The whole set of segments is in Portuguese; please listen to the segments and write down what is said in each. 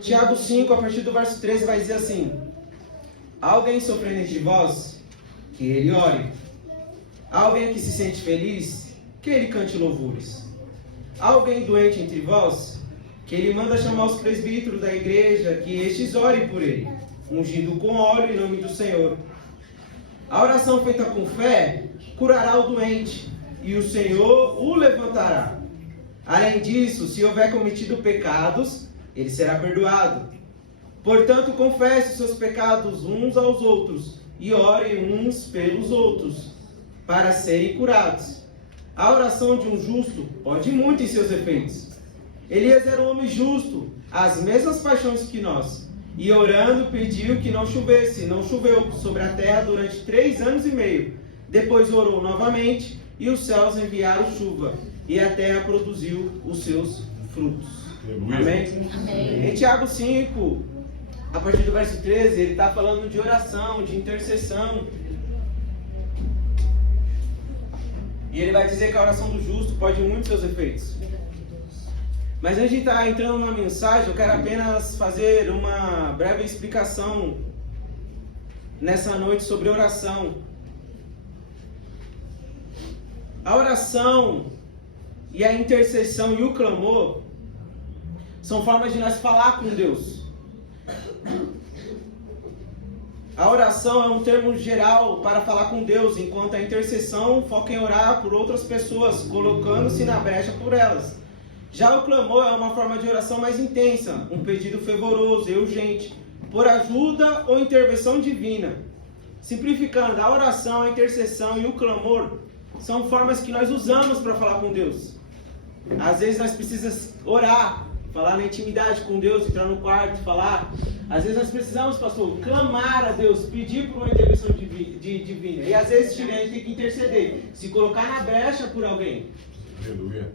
Tiago 5, a partir do verso 13, vai dizer assim: há alguém sofrendo entre vós, que ele ore. Há alguém que se sente feliz, que ele cante louvores. Há alguém doente entre vós, que ele manda chamar os presbíteros da igreja, que estes orem por ele, ungido com óleo em nome do Senhor. A oração feita com fé curará o doente, e o Senhor o levantará. Além disso, se houver cometido pecados, ele será perdoado. Portanto, confesse seus pecados uns aos outros, e orem uns pelos outros, para serem curados. A oração de um justo pode muito em seus efeitos. Elias era um homem justo, as mesmas paixões que nós, e orando pediu que não chovesse. Não choveu sobre a terra durante 3 anos e meio. Depois orou novamente, e os céus enviaram chuva, e a terra produziu os seus frutos. Amém? Amém. Em Tiago 5, a partir do verso 13, ele está falando de oração, de intercessão. E ele vai dizer que a oração do justo pode muito seus efeitos. Mas antes de estar entrando na mensagem, eu quero apenas fazer uma breve explicação nessa noite sobre oração. A oração e a intercessão e o clamor são formas de nós falar com Deus. A oração é um termo geral para falar com Deus, enquanto a intercessão foca em orar por outras pessoas, colocando-se na brecha por elas. Já o clamor é uma forma de oração mais intensa, um pedido fervoroso e urgente, por ajuda ou intervenção divina. Simplificando, a oração, a intercessão e o clamor são formas que nós usamos para falar com Deus. Às vezes nós precisamos orar, falar na intimidade com Deus, entrar no quarto, falar. Às vezes nós precisamos, pastor, clamar a Deus, pedir por uma intervenção divina. E às vezes a gente tem que interceder, se colocar na brecha por alguém. Aleluia.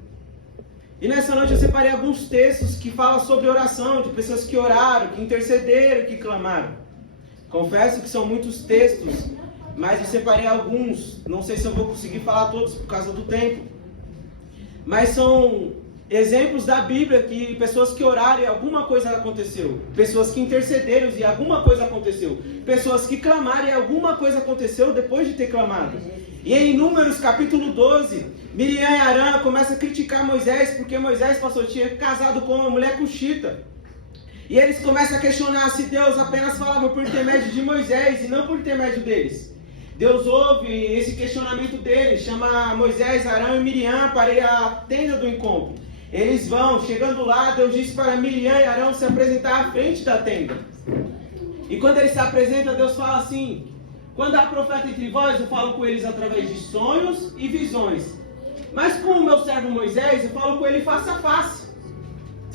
E nessa noite eu separei alguns textos que falam sobre oração, de pessoas que oraram, que intercederam, que clamaram. Confesso que são muitos textos, mas eu separei alguns. Não sei se eu vou conseguir falar todos por causa do tempo. Mas são exemplos da Bíblia que pessoas que oraram e alguma coisa aconteceu. Pessoas que intercederam e alguma coisa aconteceu. Pessoas que clamaram e alguma coisa aconteceu depois de ter clamado. E em Números capítulo 12, Miriam e Arã começam a criticar Moisés, porque Moisés, pastor, tinha casado com uma mulher cuxita. E eles começam a questionar se Deus apenas falava por intermédio de Moisés e não por intermédio deles. Deus ouve esse questionamento deles, chama Moisés, Arão e Miriam para ir à tenda do encontro. Eles vão, chegando lá, Deus diz para Miriam e Arão se apresentar à frente da tenda. E quando eles se apresentam, Deus fala assim: quando há profeta entre vós, eu falo com eles através de sonhos e visões. Mas com o meu servo Moisés, eu falo com ele face a face.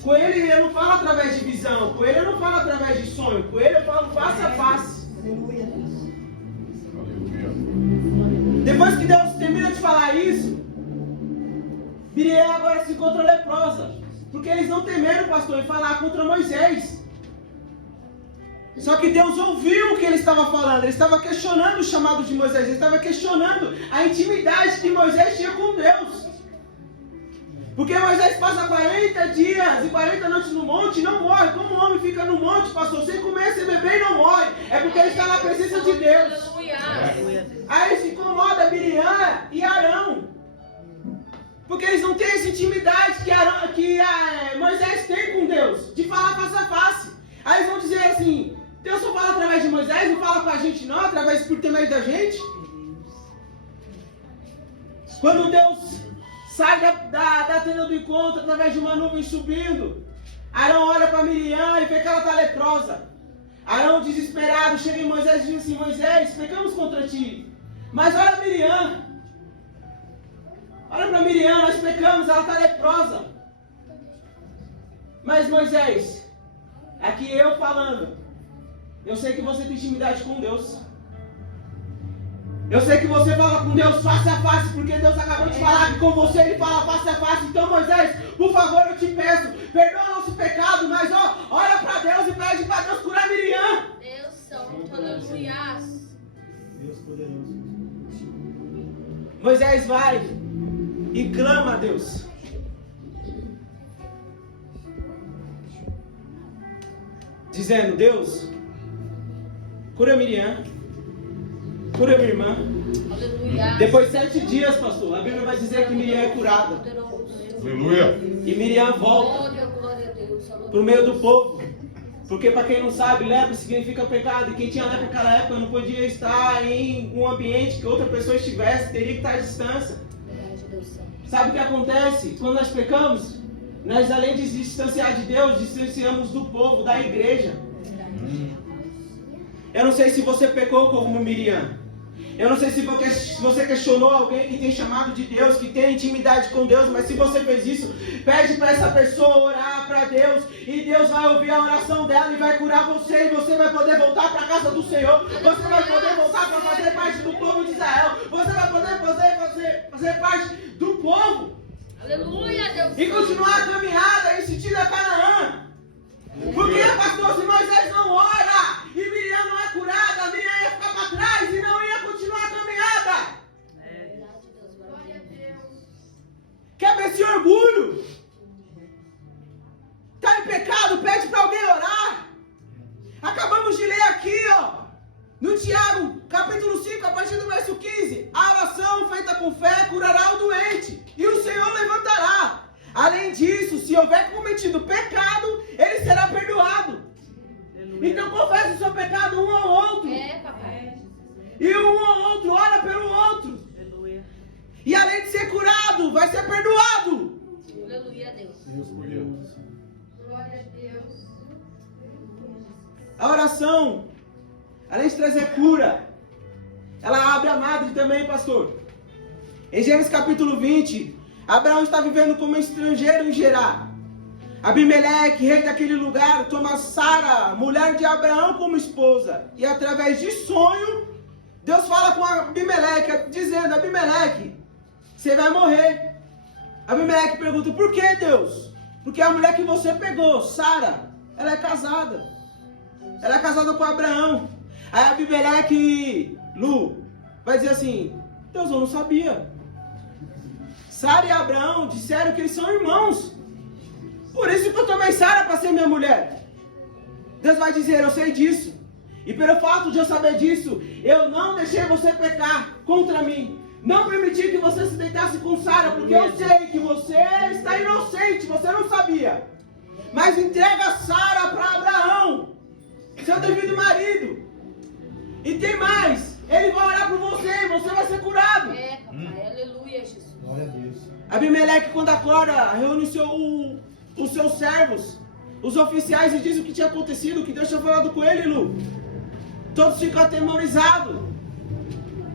Com ele eu não falo através de visão, com ele eu não falo através de sonho, com ele eu falo face a face. Aleluia. Depois que Deus termina de falar isso, Miriam agora se encontra leprosa, porque eles não temeram, pastor, em falar contra Moisés. Só que Deus ouviu o que ele estava falando, ele estava questionando o chamado de Moisés, ele estava questionando a intimidade que Moisés tinha com Deus. Porque Moisés passa 40 dias e 40 noites no monte e não morre. Como um homem fica no monte, pastor, sem comer, sem beber e não morre? É porque ele está na presença de Deus. Aí se incomoda Miriam e Arão, porque eles não têm essa intimidade que Moisés tem com Deus, de falar face a face. Aí eles vão dizer assim: Deus só fala através de Moisés, não fala com a gente não, através por intermédio da gente. Quando Deus sai da tenda do encontro através de uma nuvem subindo, Arão olha para Miriam e vê que ela está leprosa. Arão, desesperado, chega em Moisés e diz assim: Moisés, pecamos contra ti. Mas olha Miriam. Olha para Miriam, nós pecamos, ela está leprosa. Mas Moisés, aqui eu falando, eu sei que você tem intimidade com Deus. Eu sei que você fala com Deus face a face, porque Deus acabou de falar que com você Ele fala face a face. Então, Moisés, por favor, eu te peço, perdoa nosso pecado, mas olha para Deus e pede para Deus curar Miriam. Deus Santo, aleluia. Deus poderoso. Moisés vai e clama a Deus. dizendo: Deus, cura Miriam, cura minha irmã. Aleluia. Depois de 7 dias, pastor, a Bíblia vai dizer que Miriam é curada. Aleluia. E Miriam volta para o meio do povo. Porque, para quem não sabe, lepra significa pecado. E quem tinha lepra naquela época não podia estar em um ambiente que outra pessoa estivesse, teria que estar à distância. Sabe o que acontece? Quando nós pecamos, nós, além de distanciar de Deus, distanciamos do povo, da igreja. Eu não sei se você pecou como Miriam. Eu não sei se você questionou alguém que tem chamado de Deus, que tem intimidade com Deus, mas se você fez isso, pede para essa pessoa orar para Deus, e Deus vai ouvir a oração dela e vai curar você, e você vai poder voltar para a casa do Senhor, você vai poder voltar para fazer parte do povo de Israel, você vai poder fazer parte do povo. Aleluia, Deus. E continuar a caminhada em sentido a Canaã. Porque, pastor, se Moisés não ora e Miriam não é curada, Miriam ia ficar para trás e não ia continuar a caminhada. Quebra esse orgulho. Está em pecado, pede para alguém orar. Acabamos de ler aqui, no Tiago, capítulo 5, a partir do verso 15. A oração feita com fé curará o doente, e o Senhor levantará. Além disso, se houver cometido pecado, ele será perdoado. Então confesse o seu pecado um ao outro. Papai. E um ao outro ora pelo outro. E além de ser curado, vai ser perdoado. Aleluia, Deus. Deus por Deus. Glória a Deus. A oração, além de trazer cura, ela abre a madre também, pastor. Em Gênesis capítulo 20, Abraão está vivendo como estrangeiro em Gerar. Abimeleque, rei daquele lugar, toma Sara, mulher de Abraão, como esposa. E através de sonho, Deus fala com Abimeleque, dizendo: Abimeleque, você vai morrer. Abimeleque pergunta: por que, Deus? Porque a mulher que você pegou, Sara, ela é casada. Ela é casada com Abraão. Aí Abimeleque, Lu, vai dizer assim: Deus, eu não sabia. Sara e Abraão disseram que eles são irmãos. Por isso que eu tomei Sara para ser minha mulher. Deus vai dizer: eu sei disso. E pelo fato de eu saber disso, eu não deixei você pecar contra mim. Não permiti que você se deitasse com Sara, porque eu sei que você está inocente, você não sabia. Mas entrega Sara para Abraão, seu devido marido. E tem mais, ele vai orar por você e você vai ser curado. Papai. Aleluia, Jesus. Glória a Deus. Abimeleque, quando acorda, reúne os seus servos, os oficiais, e diz o que tinha acontecido, o que Deus tinha falado com ele, Lu. Todos ficam atemorizados.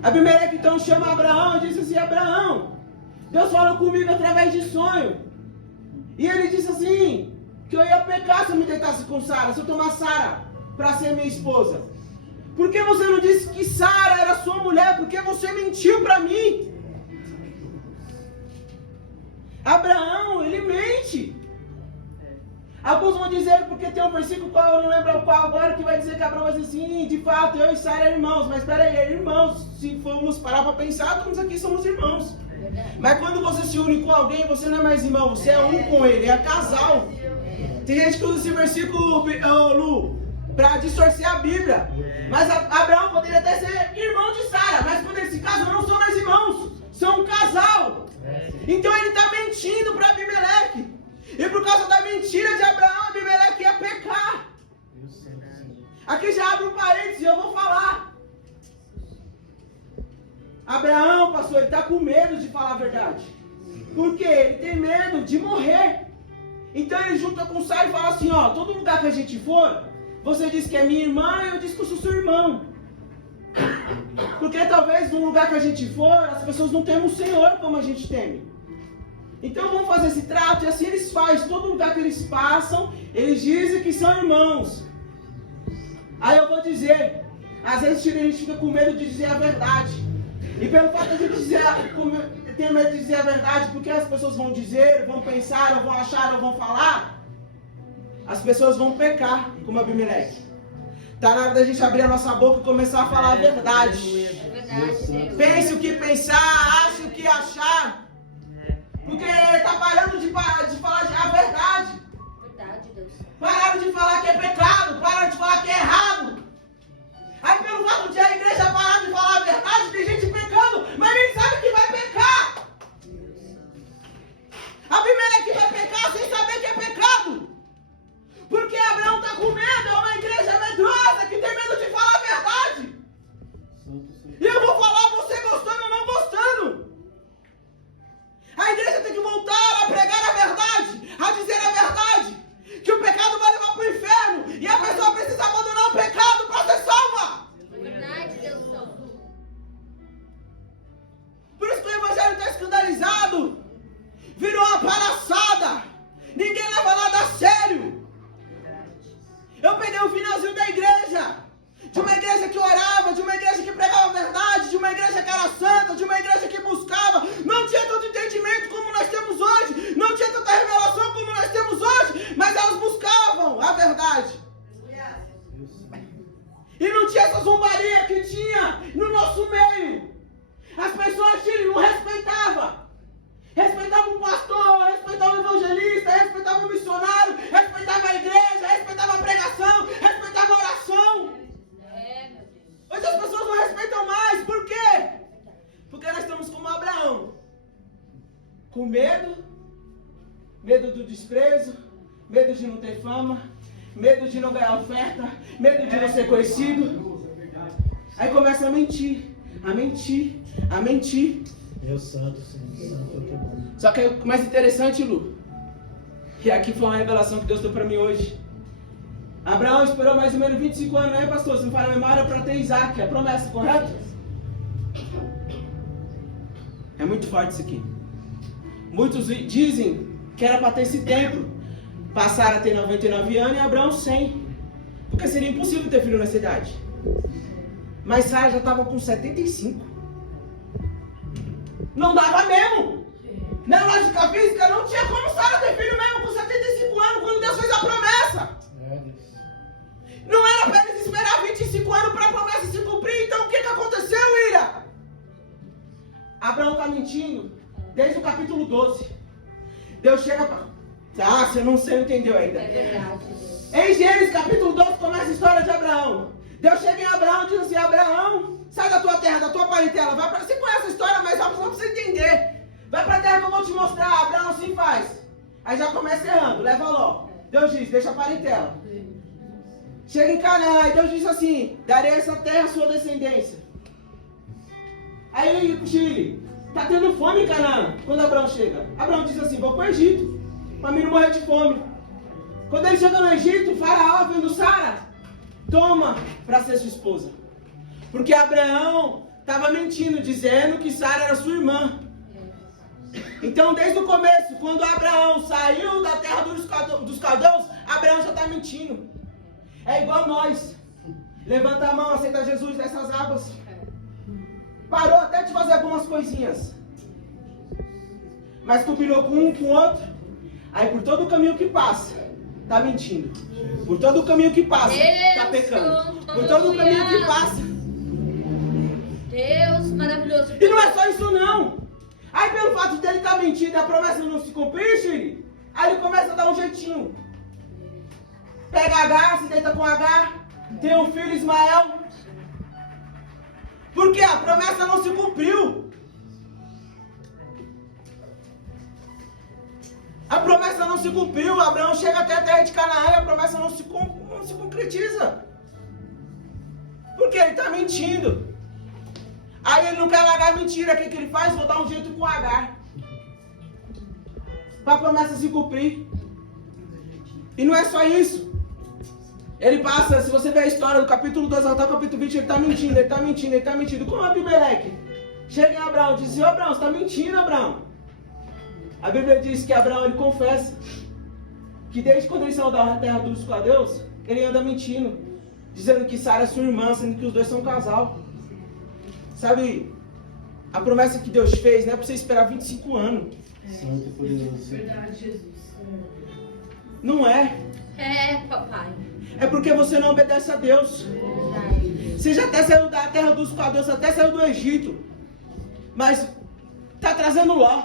Abimeleque então chama Abraão e diz assim: Abraão, Deus falou comigo através de sonho. E ele disse assim, que eu ia pecar se eu me deitasse com Sara, se eu tomar Sara para ser minha esposa. Por que você não disse que Sara era sua mulher? Por que você mentiu para mim? Abraão, ele mente. Alguns vão dizer, porque tem um versículo qual eu não lembro qual agora, que vai dizer que Abraão vai dizer assim: de fato, eu e Sara eram irmãos. Mas espera aí, irmãos, se formos parar para pensar, todos aqui somos irmãos. Mas quando você se une com alguém, você não é mais irmão, você é um com ele, é casal. Tem gente que usa esse versículo, Lu, para distorcer a Bíblia. Mas Abraão poderia até ser irmão de Sara, mas quando eles se casam, não são mais irmãos, são um casal. Então ele está mentindo para Abimeleque. E por causa da mentira de Abraão, Abimeleque ia pecar. Aqui já abre um parênteses, eu vou falar. Abraão, pastor, ele está com medo de falar a verdade. Por quê? Ele tem medo de morrer. Então ele junta com Sara e fala assim: ó, todo lugar que a gente for, você diz que é minha irmã e eu disse que eu sou seu irmão. Porque talvez no lugar que a gente for, as pessoas não temem o Senhor como a gente teme. Então vamos fazer esse trato, e assim eles fazem. Todo lugar que eles passam, eles dizem que são irmãos. Aí eu vou dizer, às vezes a gente fica com medo de dizer a verdade. E pelo fato de a gente ter medo de dizer a verdade, porque as pessoas vão dizer, vão pensar, ou vão achar, ou vão falar, as pessoas vão pecar, como Abimeleque. Está na hora da gente abrir a nossa boca e começar a falar a verdade. É verdade, Deus. Pense o que pensar, ache o que achar. Porque está parando de falar a verdade. Verdade, Deus. Pararam de falar que é pecado. Eu peguei o finalzinho da igreja. De uma igreja que orava, de uma igreja que pregava a verdade, de uma igreja que era santa, de uma igreja que buscava. Não tinha tanto entendimento como nós temos hoje. Não tinha tanta revelação como nós temos hoje. Mas elas buscavam a verdade. E não tinha essa zombaria que tinha no nosso meio. As pessoas não respeitavam. Respeitava o pastor, respeitava o evangelista, respeitava o missionário, respeitava a igreja, respeitava a pregação, respeitava a oração. Hoje as pessoas não respeitam mais. Por quê? Porque nós estamos como Abraão. Com medo. Medo do desprezo. Medo de não ter fama. Medo de não ganhar oferta. Medo de não ser conhecido. Aí começa a mentir. A mentir. A mentir. Deus santo, Senhor. Santo, que bom. Só que o mais interessante, Lu, que aqui foi uma revelação que Deus deu para mim hoje. Abraão esperou mais ou menos 25 anos, né, pastor? Se não fala a memória, para ter Isaac, a promessa, correto? É muito forte isso aqui. Muitos dizem que era para ter esse tempo. Passaram a ter 99 anos e Abraão 100. Porque seria impossível ter filho nessa idade. Mas Sara já estava com 75. Não dava mesmo. Na lógica física, não tinha como Sara ter filho mesmo com 75 anos, quando Deus fez a promessa. Não era para eles esperar 25 anos para a promessa se cumprir. Então o que aconteceu, Ira? Abraão está mentindo desde o capítulo 12. Deus chega para... Ah, você não sei, entendeu ainda. É verdade. Em Gênesis capítulo 12 começa a história de Abraão. Deus chega em Abraão e diz assim: Abraão, sai da tua terra, da tua parentela. Vai pra... Você conhece a história, mas só para você entender. Vai para a terra que eu vou te mostrar. Abraão assim faz. Aí já começa errando, leva Ló. Deus diz: deixa a parentela. Chega em Canaã, e Deus diz assim: darei essa terra à sua descendência. Aí Chile, tá tendo fome em Canaã. Quando Abraão chega, Abraão diz assim: vou para o Egito, para mim não morrer de fome. Quando ele chega no Egito, o faraó vendo Sara, toma para ser sua esposa. Porque Abraão estava mentindo, dizendo que Sara era sua irmã. Então desde o começo, quando Abraão saiu da terra dos caldeus, Abraão já está mentindo. É igual nós. Levanta a mão, aceita Jesus dessas águas. Parou até de fazer algumas coisinhas. Mas combinou com um, com o outro. Aí por todo o caminho que passa, tá mentindo. Por todo o caminho que passa, tá pecando. Por todo o caminho que passa. Deus maravilhoso. E não é só isso não. Aí pelo fato dele estar mentindo e a promessa não se cumprir, Chile, aí ele começa a dar um jeitinho. Pega Agar, se deita com Agar, tem um filho Ismael. Porque a promessa não se cumpriu. A promessa não se cumpriu. Abraão chega até a terra de Canaã e a promessa não se concretiza. Porque ele está mentindo. Aí ele não quer largar a mentira. O que ele faz? Vou dar um jeito com Agar. Para a promessa se cumprir. E não é só isso. Ele passa, se você ver a história do capítulo 2 até o capítulo 20, ele está mentindo, ele está mentindo, ele está mentindo. Como Abimeleque chega em Abraão e diz: ô Abraão, você está mentindo, Abraão. A Bíblia diz que Abraão, ele confessa que desde quando ele saiu da terra dos caldeus, ele anda mentindo, dizendo que Sara é sua irmã, sendo que os dois são um casal. Sabe, a promessa que Deus fez não é para você esperar 25 anos. Santo e poderoso. Verdade, Jesus. Não é. É, papai. É porque você não obedece a Deus. Verdade. Você já até saiu da terra dos caldeus, até saiu do Egito. Mas está trazendo Ló.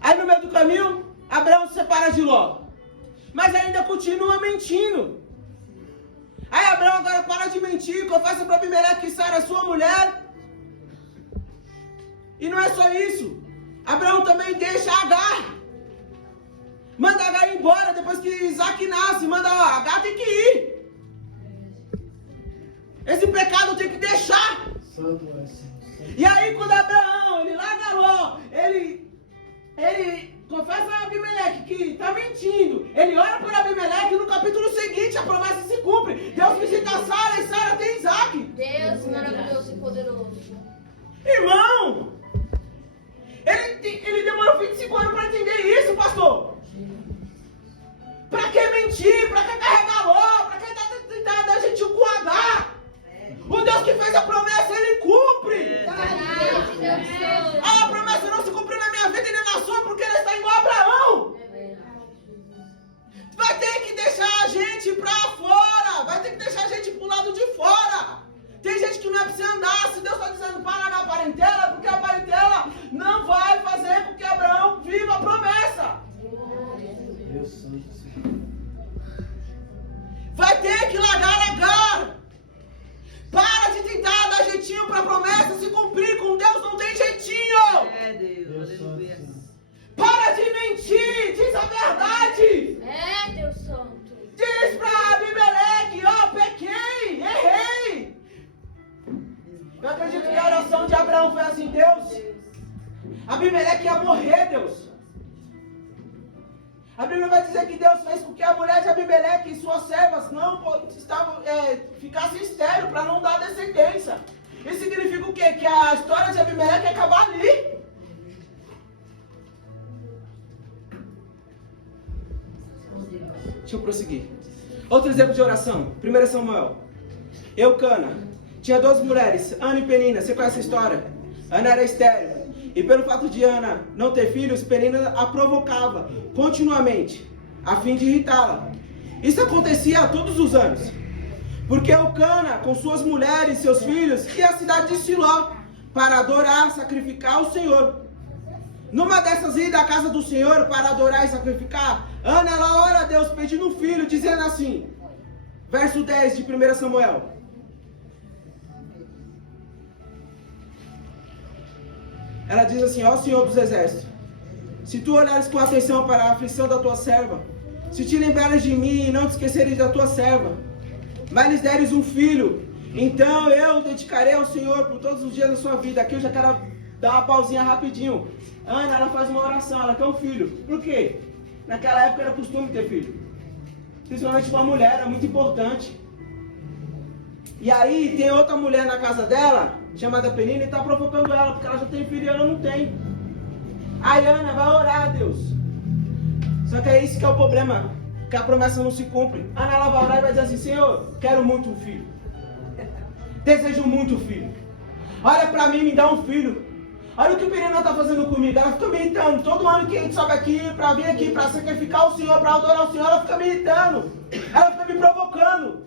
Aí no meio do caminho, Abraão se separa de Ló. Mas ainda continua mentindo. Aí Abraão agora para de mentir, confessa para Abimeleque que Sara é sua mulher. E não é só isso. Abraão também deixa Agar. Manda Agar ir embora depois que Isaac nasce. Manda, ó, Agar tem que ir. Esse pecado tem que deixar. Santo é, Senhor. E aí quando Abraão, ele larga Ló, ele confessa a Abimeleque que está mentindo. Ele ora por Abimeleque e no capítulo seguinte a promessa se cumpre. Deus visita Sara e Sara tem Isaac. Deus maravilhoso e poderoso. Irmão, ele demorou 25 anos para entender isso, pastor. Pra que mentir? Pra que carregar Ló? Pra que não é para você andar. Se Deus está dizendo para na parentela, porque a parentela não vai fazer com que Abraão viva a promessa. Deus Santo, Senhor. Vai ter que largar Agar. Para de tentar dar jeitinho para a promessa se cumprir. Com Deus não tem jeitinho. É, Deus. Deus Santo, Aleluia. Senhor. Para de mentir. Diz a verdade. É, Deus Santo. Diz para Abimeleque, ó, pequei, errei. Eu acredito que a oração de Abraão foi assim, Deus. Abimeleque ia morrer, Deus. A Bíblia vai dizer que Deus fez com que a mulher de Abimeleque e suas servas não ficassem estéreis para não dar descendência. Isso significa o quê? Que a história de Abimeleque ia acabar ali. Deixa eu prosseguir. Outro exemplo de oração. 1 Samuel. Eucana tinha 2 mulheres, Ana e Penina. Você conhece a história? Ana era estéril. E pelo fato de Ana não ter filhos, Penina a provocava continuamente, a fim de irritá-la. Isso acontecia todos os anos. Porque Eucana, com suas mulheres e seus filhos, ia à cidade de Siló para adorar, sacrificar ao Senhor. Numa dessas idas à casa do Senhor para adorar e sacrificar, Ana, ela ora a Deus pedindo um filho, dizendo assim, verso 10 de 1 Samuel. Ela diz assim, ó Senhor dos Exércitos, se tu olhares com atenção para a aflição da tua serva, se te lembrares de mim e não te esqueceres da tua serva, mas lhes deres um filho, então eu dedicarei ao Senhor por todos os dias da sua vida. Aqui eu já quero dar uma pausinha rapidinho. Ana, ela faz uma oração, ela quer um filho. Por quê? Naquela época era costume ter filho. Principalmente para a mulher, era muito importante. E aí tem outra mulher na casa dela, chamada Penina, e está provocando ela, porque ela já tem filho e ela não tem. Aí Ana vai orar a Deus. Só que é isso que é o problema, que a promessa não se cumpre. Ana, ela vai orar e vai dizer assim, Senhor, quero muito um filho. Desejo muito um filho. Olha para mim, me dá um filho. Olha o que Penina está fazendo comigo. Ela fica me irritando. Todo ano que a gente sobe aqui, para vir aqui, para sacrificar o Senhor, para adorar o Senhor, ela fica me irritando. Ela fica me provocando.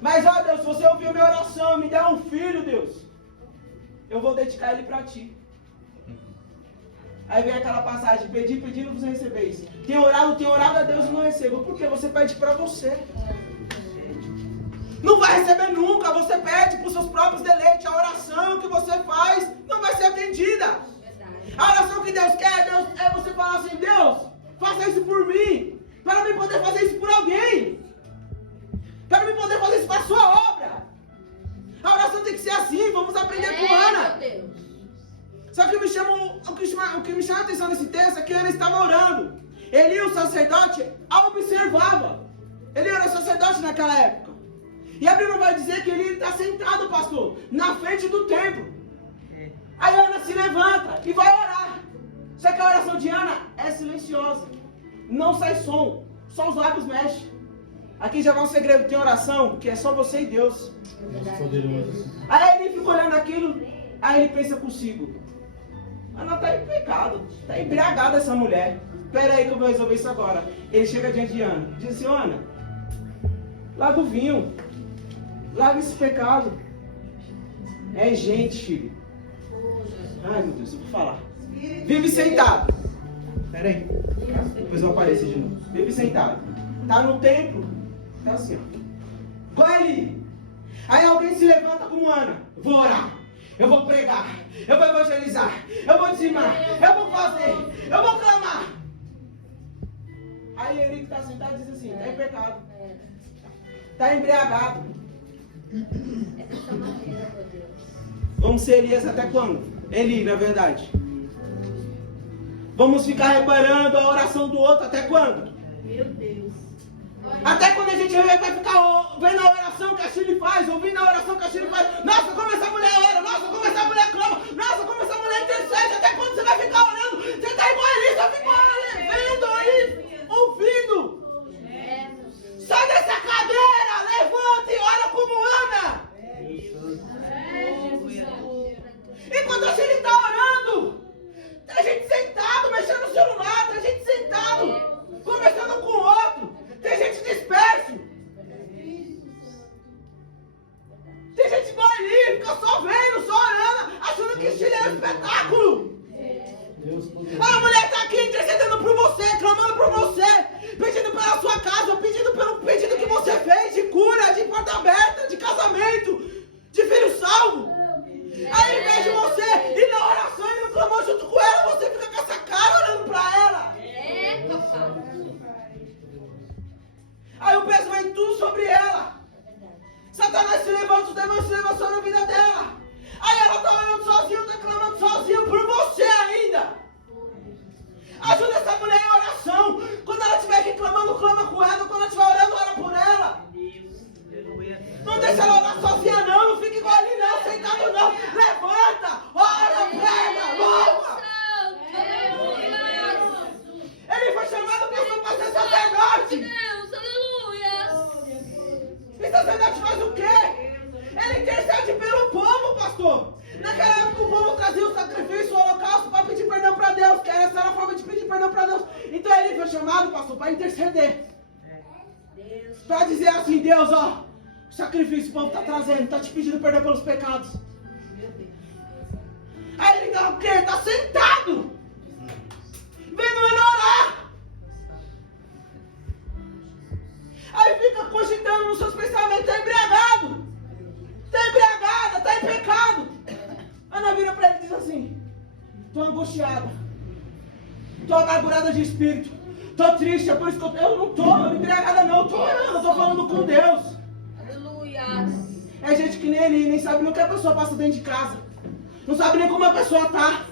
Mas, ó Deus, se você ouviu minha oração, me dá um filho, Deus, eu vou dedicar ele para ti. Aí vem aquela passagem, pedi, não vos recebeis. Tem orado a Deus e não recebo. Por quê? Você pede para você. Não vai receber nunca, você pede para os seus próprios deleites. A oração que você faz não vai ser atendida. A oração que Deus quer, é você falar assim, Deus, faça isso por mim, para eu poder fazer isso por alguém. Para eu poder fazer isso para a sua obra. A oração tem que ser assim, vamos aprender com Ana. Meu Deus. Só que o que me chama a atenção nesse texto é que Ana estava orando. Eli, o sacerdote, a observava. Ele era sacerdote naquela época. E a Bíblia vai dizer que ele está sentado, pastor, na frente do templo. Aí Ana se levanta e vai orar. Só que a oração de Ana é silenciosa. Não sai som, só os lábios mexem. Aqui já vai um segredo, tem oração que é só você e Deus. Deus poderoso. Aí ele fica olhando aquilo, aí ele pensa consigo. Ana está em pecado, está embriagada essa mulher. Espera aí que eu vou resolver isso agora. Ele chega diante de Ana, diz assim, Ana, larga o vinho, larga esse pecado. É gente, filho. Ai meu Deus, eu vou falar. Vive sentado. Espera aí, depois eu apareço de novo. Vive sentado. Tá no templo, tá assim, ó. Vai ali. Aí alguém se levanta como Ana. Vou orar. Eu vou pregar, eu vou evangelizar, eu vou dizimar, eu vou fazer, eu vou clamar. Aí ele que está sentado diz assim, está em pecado, está embriagado. Vamos ser Elias até quando? Eli, na verdade. Vamos ficar reparando a oração do outro até quando? Meu Deus. Até quando a gente vai ficar vendo a oração que a Chile faz, ouvindo a oração que a Chile faz. Nossa, como essa mulher ora, nossa, como essa mulher clama, nossa, como essa mulher intercede. Até quando você vai ficar orando? Você está igual a Elisa, fica orando, vendo aí, ouvindo. Sai dessa cadeira, levanta e ora como Ana. Enquanto a Chile está orando, tem gente sentado, mexendo no celular, tem gente sentado, conversando com o outro. Tem gente disperso. fica só vendo, só orando, achando que Chile é um espetáculo. A mulher está aqui intercedendo por você, clamando por você, pedindo pela sua casa, pedindo pelo pedido que você fez de cura, de porta aberta, de casamento, de filho salvo. Aí, em vez de você ir na oração e não clamar junto com ela, você fica com essa cara olhando para ela. Aí o peso vem tudo sobre ela. Satanás se levanta, os demônios se levantam na vida dela. Aí ela está orando sozinha, está clamando sozinha por você ainda. Ajuda essa mulher em oração. Quando ela estiver aqui clamando, clama com ela. Quando ela estiver orando, ora por ela. Não deixa ela orar sozinha não. Não fica igual ali não, sentado não. Levanta, ora, prega, louva. Ele foi chamado para ser sacerdote. E sacerdote faz o quê? Ele intercede pelo povo, pastor. Naquela época o povo trazia o sacrifício, o holocausto para pedir perdão para Deus, que essa era a forma de pedir perdão para Deus. Então ele foi chamado, pastor, para interceder. Para dizer assim, Deus, ó, o sacrifício que o povo está trazendo, está te pedindo perdão pelos pecados. Aí ele dá o quê? Está sentado, vendo ele orar. Aí fica cogitando nos seus pensamentos, está embriagado. Está embriagada, está em pecado. Ana vira para ele e diz assim: estou angustiada, estou amargurada de espírito, estou triste, é por isso que eu não estou embriagada não, eu estou orando, estou falando com Deus. Aleluia. É gente que nem ele, nem sabe nem o que a pessoa passa dentro de casa, não sabe nem como a pessoa está.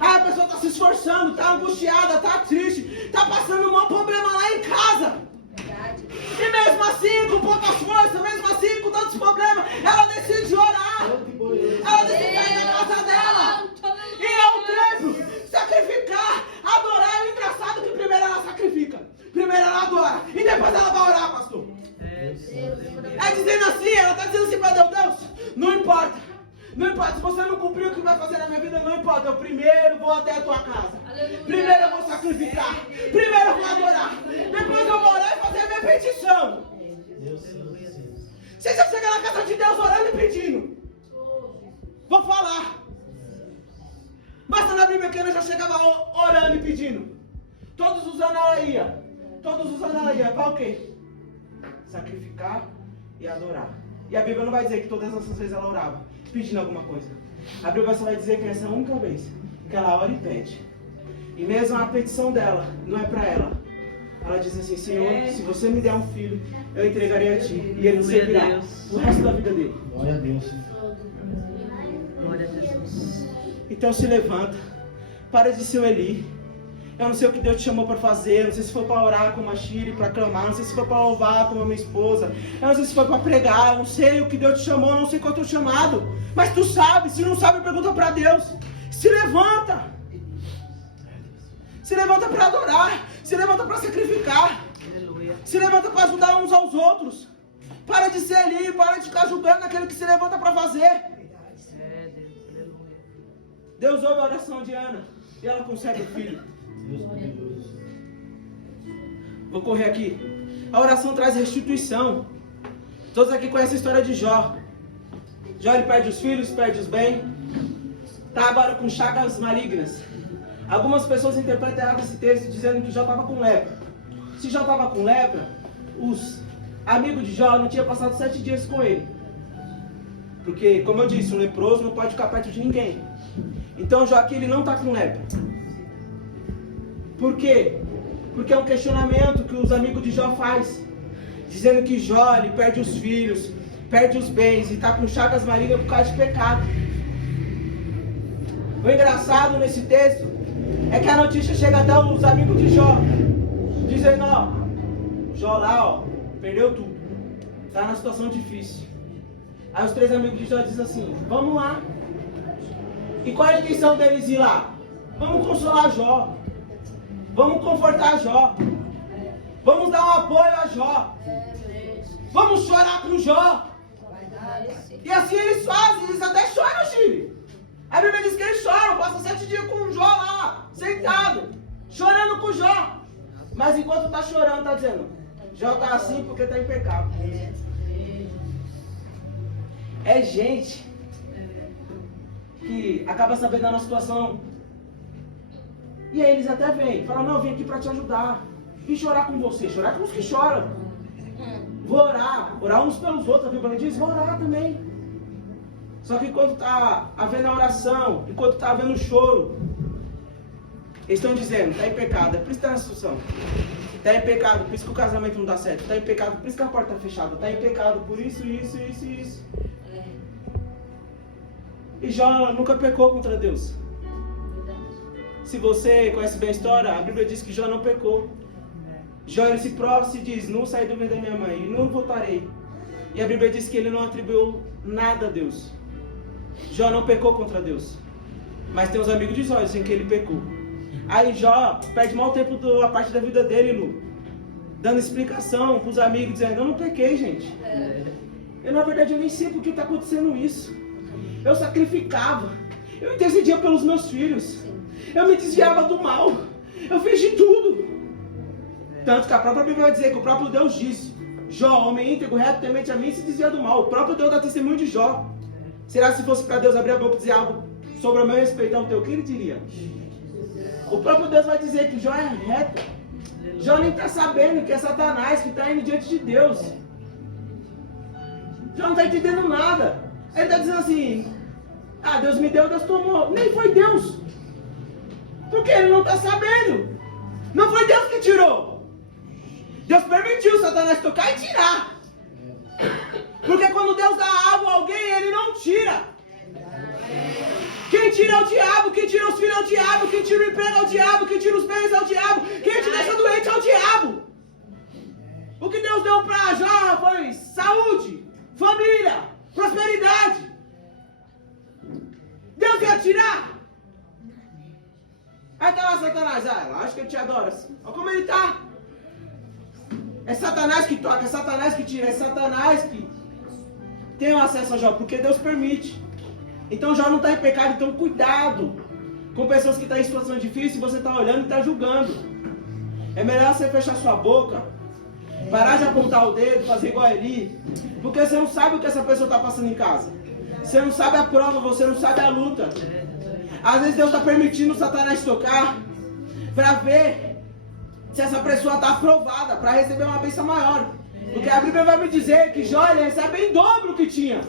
Ah, a pessoa está se esforçando, está angustiada, está triste, está passando um mau problema lá em casa. E mesmo assim, com poucas forças, mesmo assim, com tantos problemas, ela decide orar. Ela decide sair da casa dela, ir ao templo, sacrificar, adorar. É engraçado que primeiro ela sacrifica, primeiro ela adora, e depois ela vai orar, pastor. É dizendo assim, ela está dizendo assim para Deus, não importa. Não importa, se você não cumprir o que vai fazer na minha vida, não importa. Eu primeiro vou até a tua casa. Aleluia. Primeiro eu vou sacrificar. Primeiro eu vou adorar. Depois eu vou orar e fazer a minha petição. Você já chega na casa de Deus orando e pedindo. Vou falar. Basta na Bíblia que eu já chegava orando e pedindo. Todos os anos ela ia. Todos os anos ela ia. Para o quê? Sacrificar e adorar. E a Bíblia não vai dizer que todas essas vezes ela orava pedindo alguma coisa. A Bíblia só vai dizer que essa é a única vez que ela ora e pede. E mesmo a petição dela não é para ela. Ela diz assim: Senhor, se você me der um filho, eu entregarei a ti. E ele servirá o resto da vida dele. Glória a Deus. Glória a Jesus. Então se levanta. Para de ser o Eli. Eu não sei o que Deus te chamou para fazer. Não sei se foi para orar como a Shiri, para clamar. Não sei se foi para louvar como a minha esposa. Eu não sei se foi para pregar. Eu não sei o que Deus te chamou. Eu não sei qual é o teu chamado. Mas tu sabe. Se não sabe, pergunta para Deus. Se levanta. Se levanta para adorar. Se levanta para sacrificar. Aleluia. Se levanta para ajudar uns aos outros. Para de ser ali. Para de ficar ajudando aquele que se levanta para fazer. Deus ouve a oração de Ana. E ela consegue o filho. Vou correr aqui. A oração traz restituição. Todos aqui conhecem a história de Jó. Jó, ele perde os filhos, perde os bens. Está agora com chagas malignas. Algumas pessoas interpretam errado esse texto dizendo que Jó estava com lepra. Se Jó estava com lepra, os amigos de Jó não tinham passado 7 dias com ele. Porque, como eu disse, um leproso não pode ficar perto de ninguém. Então Jó aqui ele não está com lepra. Por quê? Porque é um questionamento que os amigos de Jó fazem. Dizendo que Jó ele perde os filhos, perde os bens e está com chagas malignas por causa de pecado. O engraçado nesse texto é que a notícia chega até os amigos de Jó. Dizendo, ó, Jó lá, ó, perdeu tudo. Está numa situação difícil. Aí os 3 amigos de Jó dizem assim, vamos lá. E qual é a intenção deles ir lá? Vamos consolar Jó. Vamos confortar Jó. Vamos dar um apoio a Jó. Vamos chorar com Jó. E assim eles fazem, eles até choram, Chile. A Bíblia diz que eles choram, passam 7 dias com o Jó lá, sentado, chorando com Jó. Mas enquanto está chorando, está dizendo, Jó está assim porque está em pecado. É gente que acaba sabendo da nossa situação. E aí eles até vêm, falam, não, eu vim aqui para te ajudar. Vim chorar com você, chorar com os que choram. Vou orar uns pelos outros, a Bíblia diz, vou orar também. Só que enquanto está havendo a oração, enquanto está havendo o choro, eles estão dizendo, está em pecado, é por isso que está na situação. Está em pecado, por isso que o casamento não dá certo. Está em pecado, por isso que a porta está fechada. Está em pecado, por isso. E Jó nunca pecou contra Deus. Se você conhece bem a história, a Bíblia diz que Jó não pecou. Jó ele se prostra e diz, não saí do ventre da minha mãe, e não voltarei. E a Bíblia diz que ele não atribuiu nada a Deus. Jó não pecou contra Deus. Mas tem os amigos de Jó dizem que ele pecou. Aí Jó perde mal tempo da parte da vida dele, Lu, dando explicação para os amigos, dizendo, eu não pequei, gente. Eu na verdade eu nem sei por que está acontecendo isso. Eu sacrificava, eu intercedia pelos meus filhos, eu me desviava do mal, eu fiz de tudo. Tanto que a própria Bíblia vai dizer que o próprio Deus disse, Jó, homem íntegro, reto, temente a mim, se desvia do mal. O próprio Deus dá testemunho de Jó. Será que se fosse para Deus abrir a boca e dizer algo sobre o meu respeito ao teu, o que ele diria? O próprio Deus vai dizer que Jó é reto. Jó nem está sabendo que é Satanás que está indo diante de Deus. Jó não está entendendo nada. Ele está dizendo assim, Deus me deu, Deus tomou. Nem foi Deus. Porque ele não está sabendo. Não foi Deus que tirou. Deus permitiu Satanás tocar e tirar. Porque quando Deus dá algo a alguém, ele não tira. Quem tira é o diabo, quem tira os filhos é o diabo, quem tira o emprego é o diabo, quem tira os bens é o diabo, quem te deixa doente é o diabo. O que Deus deu para Jó foi saúde, família, prosperidade. Deus ia tirar. Aí tá lá Satanás, lógico que ele te adora. Olha como ele tá. É Satanás que toca, é Satanás que tira, é Satanás que tem o acesso a Jó, porque Deus permite. Então Jó não está em pecado, então cuidado com pessoas que estão em situação difícil e você está olhando e está julgando. É melhor você fechar sua boca, parar de apontar o dedo, fazer igual a Eli, porque você não sabe o que essa pessoa está passando em casa. Você não sabe a prova, você não sabe a luta. Às vezes Deus está permitindo o Satanás tocar para ver se essa pessoa está aprovada para receber uma bênção maior. Porque a Bíblia vai me dizer que Jó ele recebe em dobro o que tinha.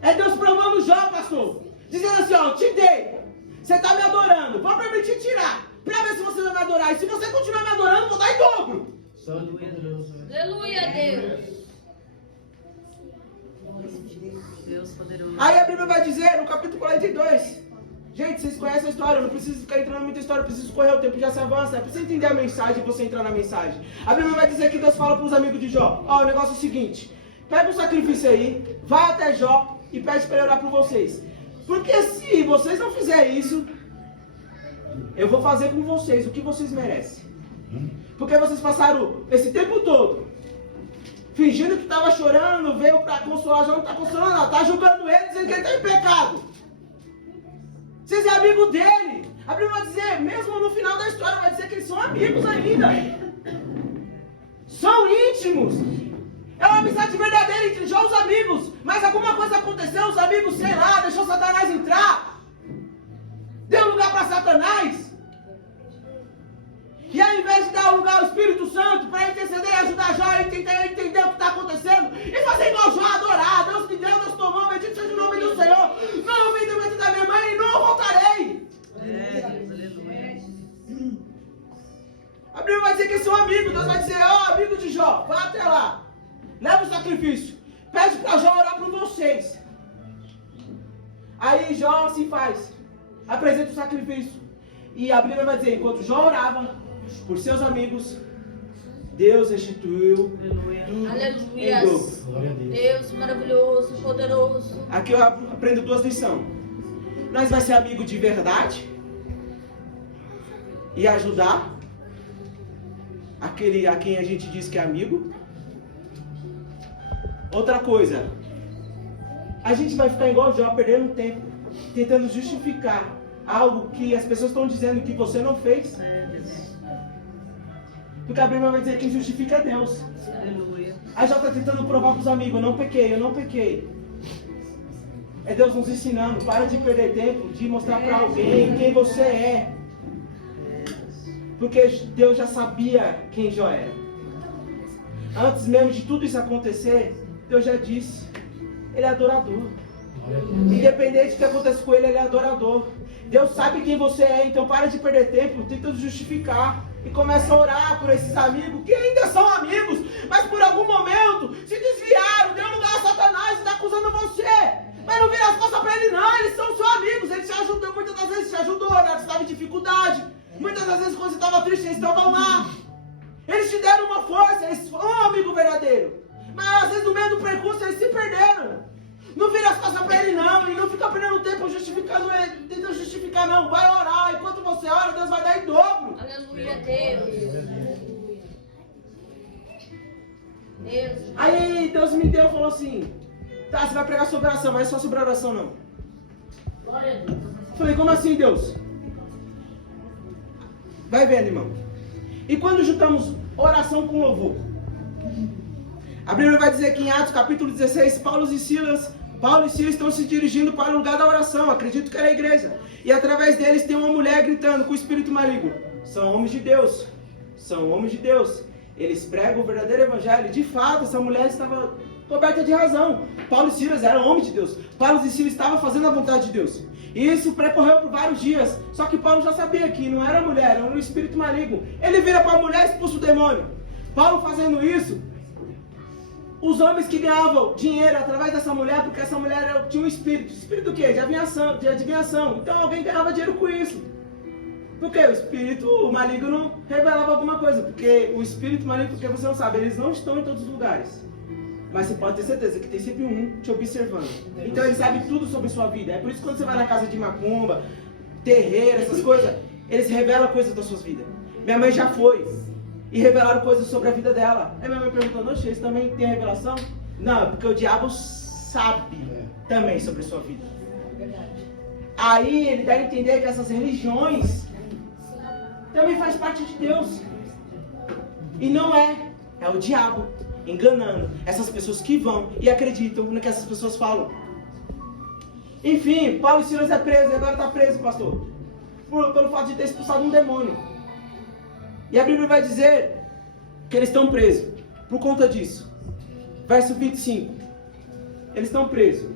É Deus provando Jó, pastor. Dizendo assim, te dei. Você está me adorando. Vou permitir tirar. Para ver se você vai me adorar. E se você continuar me adorando, vou dar em dobro. Aleluia, Deus. Deus poderoso. Aí a Bíblia vai dizer no capítulo 42. Gente, vocês conhecem a história, eu não preciso ficar entrando em muita história, eu preciso correr, o tempo já se avança, é preciso entender a mensagem e você entrar na mensagem. A Bíblia vai dizer que Deus fala para os amigos de Jó, o negócio é o seguinte, pega um sacrifício aí, vai até Jó e pede para ele orar por vocês. Porque se vocês não fizerem isso, eu vou fazer com vocês o que vocês merecem. Porque vocês passaram esse tempo todo fingindo que estava chorando, veio para consolar, já não está consolando, não, está julgando ele, dizendo que ele está em pecado. Vocês é amigo dele. A Bíblia vai dizer, mesmo no final da história, vai dizer que eles são amigos ainda. São íntimos. É uma amizade verdadeira entre Jó e os amigos. Mas alguma coisa aconteceu, os amigos, sei lá, deixou Satanás entrar. Deu lugar para Satanás. E ao invés de dar lugar ao Espírito Santo para interceder e ajudar Jó a entender o que está acontecendo, e fazer igual Jó, adorar, Deus me deu, Deus tomou, bendito seja o nome do Senhor, não vim do ventre da minha mãe e não voltarei. A Bíblia vai dizer que eles são amigos, Deus vai dizer, amigo de Jó, vá até lá, leva o sacrifício, pede para Jó orar por vocês. Aí Jó assim faz, apresenta o sacrifício, e a Bíblia vai dizer, enquanto Jó orava por seus amigos, Deus restituiu tudo em dobro. Deus maravilhoso, poderoso. Aqui eu aprendo duas lições. Nós vai ser amigo de verdade e ajudar aquele a quem a gente diz que é amigo. Outra coisa, a gente vai ficar igual o Jó, perdendo tempo, tentando justificar algo que as pessoas estão dizendo que você não fez. Porque a Bíblia vai dizer que quem justifica é Deus. Aleluia. Aí já está tentando provar para os amigos, eu não pequei. É Deus nos ensinando, para de perder tempo, de mostrar para alguém quem você é. Porque Deus já sabia quem Jó era. Antes mesmo de tudo isso acontecer, Deus já disse, ele é adorador. Independente do que aconteça com ele, ele é adorador. Deus sabe quem você é, então para de perder tempo, tenta justificar. E começa a orar por esses amigos, que ainda são amigos, mas por algum momento se desviaram, deu lugar a Satanás, está acusando você. Mas não vira as costas para ele não, eles são seus amigos, eles te ajudam, muitas das vezes te ajudou, né? Você estava em dificuldade. Muitas das vezes quando você estava triste, eles estavam lá. Eles te deram uma força, eles são um amigo verdadeiro. Mas às vezes no meio do percurso eles se perderam. Não vira as costas para ele não, e não fica perdendo tempo justificando ele, tentando justificar não. Vai orar, enquanto você ora, Deus vai dar em dobro. Aleluia, Deus. Deus. Aí Deus me deu e falou assim, tá, você vai pregar sobre oração, mas é só sobre oração não. Glória a Deus. Falei, como assim, Deus? Vai vendo, irmão. E quando juntamos oração com louvor? A Bíblia vai dizer que em Atos capítulo 16, Paulo e Silas estão se dirigindo para o lugar da oração, acredito que era a igreja. E através deles tem uma mulher gritando com o espírito maligno. São homens de Deus, são homens de Deus. Eles pregam o verdadeiro evangelho. De fato, essa mulher estava coberta de razão. Paulo e Silas eram homens de Deus. Paulo e Silas estavam fazendo a vontade de Deus. E isso percorreu por vários dias. Só que Paulo já sabia que não era mulher, era um espírito maligno. Ele vira para a mulher e expulsa o demônio. Paulo fazendo isso, os homens que ganhavam dinheiro através dessa mulher, porque essa mulher tinha um espírito. Espírito do quê? De adivinhação. Então alguém ganhava dinheiro com isso. Porque o espírito maligno revelava alguma coisa. Porque o espírito maligno, porque você não sabe, eles não estão em todos os lugares. Mas você pode ter certeza que tem sempre um te observando. Então ele sabe tudo sobre sua vida. É por isso que quando você vai na casa de macumba, terreiro, essas coisas, eles revelam coisas das suas vidas. Minha mãe já foi. E revelaram coisas sobre a vida dela. Aí minha mãe perguntou, oxe, eles também têm revelação? Não, porque o diabo sabe também sobre a sua vida. Aí ele dá a entender que essas religiões também faz parte de Deus. E não é. É o diabo enganando essas pessoas que vão e acreditam no que essas pessoas falam. Enfim, Paulo e Silas é preso, e agora está preso, pastor. Pelo fato de ter expulsado um demônio. E a Bíblia vai dizer que eles estão presos por conta disso. Verso 25. Eles estão presos.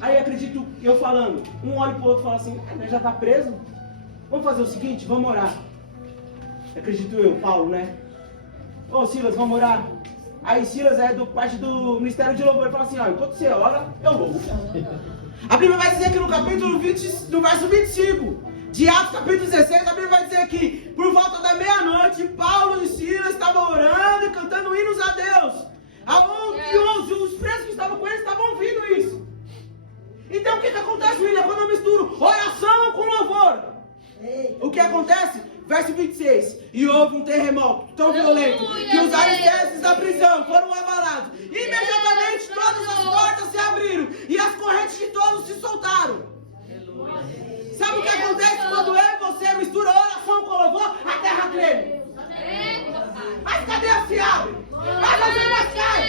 Aí acredito eu falando, um olha para o outro e fala assim, já está preso? Vamos fazer o seguinte, vamos orar. Acredito eu, Paulo, né? Ô Silas, vamos orar. Aí Silas é parte do Ministério de Louvor. Ele fala assim, enquanto você ora, eu louvo. A Bíblia vai dizer que no capítulo 20, no verso 25 de Atos capítulo 16, a Bíblia vai dizer que por volta da meia-noite, Paulo e Silas estavam orando e cantando hinos a Deus. Aonde os presos que estavam com eles estavam ouvindo isso. Então o que acontece, William, quando eu misturo oração com louvor? O que acontece? Verso 26. E houve um terremoto tão violento que os alicerces da prisão foram abalados. Imediatamente todas as portas se abriram e as correntes de todos se soltaram. Sabe o que acontece quando eu e você mistura oração com louvor? A terra treme. As cadeias se abrem. As algemas caem.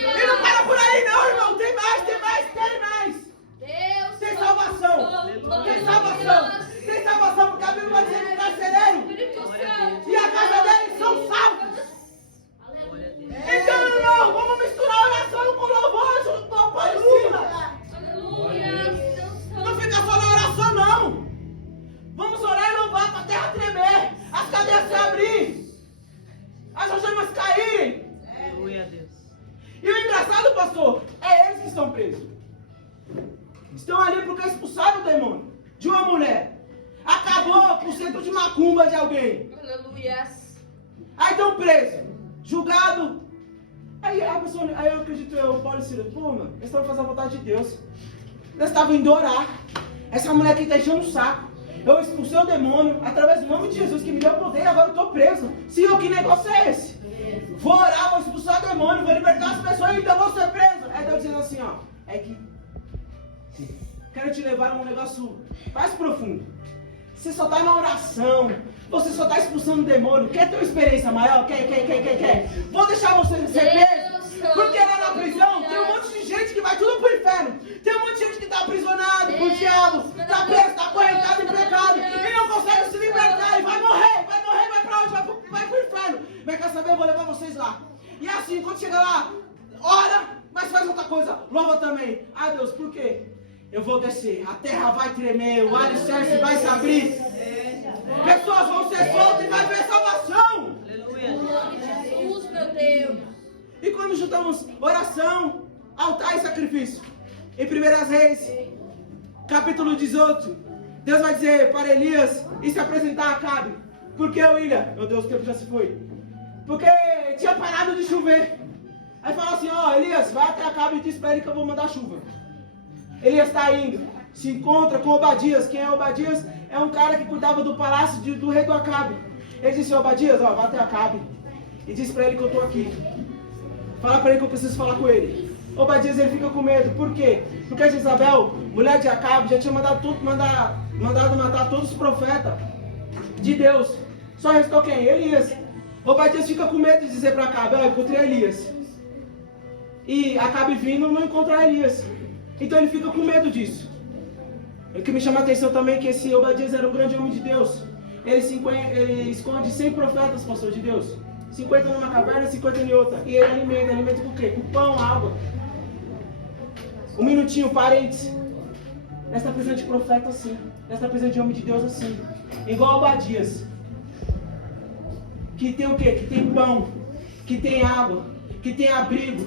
E não para por aí não, irmão. Tem mais. Tem salvação. Tem salvação porque a Bíblia vai dizer que o carcereiro e a casa dele são salvos. Então, irmão, vamos misturar oração com louvor junto com a Palestina. Não fica só na oração, não. Vamos orar e louvar para a terra tremer, as cadeias se abrirem, as algemas caírem. E o engraçado, pastor, é eles que estão presos. Estão ali porque expulsaram o demônio de uma mulher. Acabou com o centro de macumba de alguém. Aleluia. Aí estão presos, julgados. Aí a pessoa, aí eu acredito, Paulo e Silas, eles estavam fazendo a vontade de Deus. Eles estavam indo orar. Essa mulher aqui está enchendo o saco. Eu expulsei o demônio através do nome de Jesus que me deu poder. Agora eu estou preso. Senhor, que negócio é esse? Vou orar, vou expulsar o demônio, vou libertar as pessoas e ainda vou ser preso. Aí Deus dizendo assim, é que quero te levar a um negócio mais profundo. Você só está na oração, Você só está expulsando o demônio. Quer ter uma experiência maior? Quer? Vou deixar você ser preso. Porque lá na prisão tem um monte de gente que vai tudo pro inferno. Tem um monte de gente que está aprisionado por diabo. Está preso, está acorrentado em pecado. E não consegue se libertar. E vai morrer pra onde? Vai pro inferno. Mas quer saber? Eu vou levar vocês lá. E assim, quando chega lá, ora, mas faz outra coisa. Louva também. Ah, Deus, por quê? Eu vou descer. A terra vai tremer. O alicerce vai se abrir. Pessoas vão ser soltas e vai ver salvação. Jesus, meu Deus. E quando juntamos oração, altar e sacrifício. Em 1 Reis, capítulo 18, Deus vai dizer para Elias e se apresentar a Acabe. Por que, William? Meu Deus, o tempo já se foi. Porque tinha parado de chover. Aí fala assim, ó, Elias, vai até Acabe e diz para ele que eu vou mandar chuva. Elias está indo, se encontra com Obadias. Quem é Obadias? É um cara que cuidava do palácio do rei do Acabe. Ele disse, Obadias, ó, vai até Acabe e diz para ele que eu estou aqui. Fala para ele que eu preciso falar com ele. Obadias, ele fica com medo. Por quê? Porque a Jezabel, mulher de Acabe, já tinha mandado matar todos os profetas de Deus. Só restou quem? Elias. Obadias fica com medo de dizer para Acabe, ó, eu encontrei Elias. E Acabe vindo não encontrar Elias. Então ele fica com medo disso. O que me chama a atenção também é que esse Obadias era um grande homem de Deus. Ele esconde 100 profetas, pastor de Deus. 50 numa caverna, 50 em outra. E ele alimenta com o quê? Com pão, água. Um minutinho, parênteses. Nesta prisão de profeta assim. Nesta prisão de homem de Deus assim. Igual Obadias. Que tem o quê? Que tem pão. Que tem água. Que tem abrigo.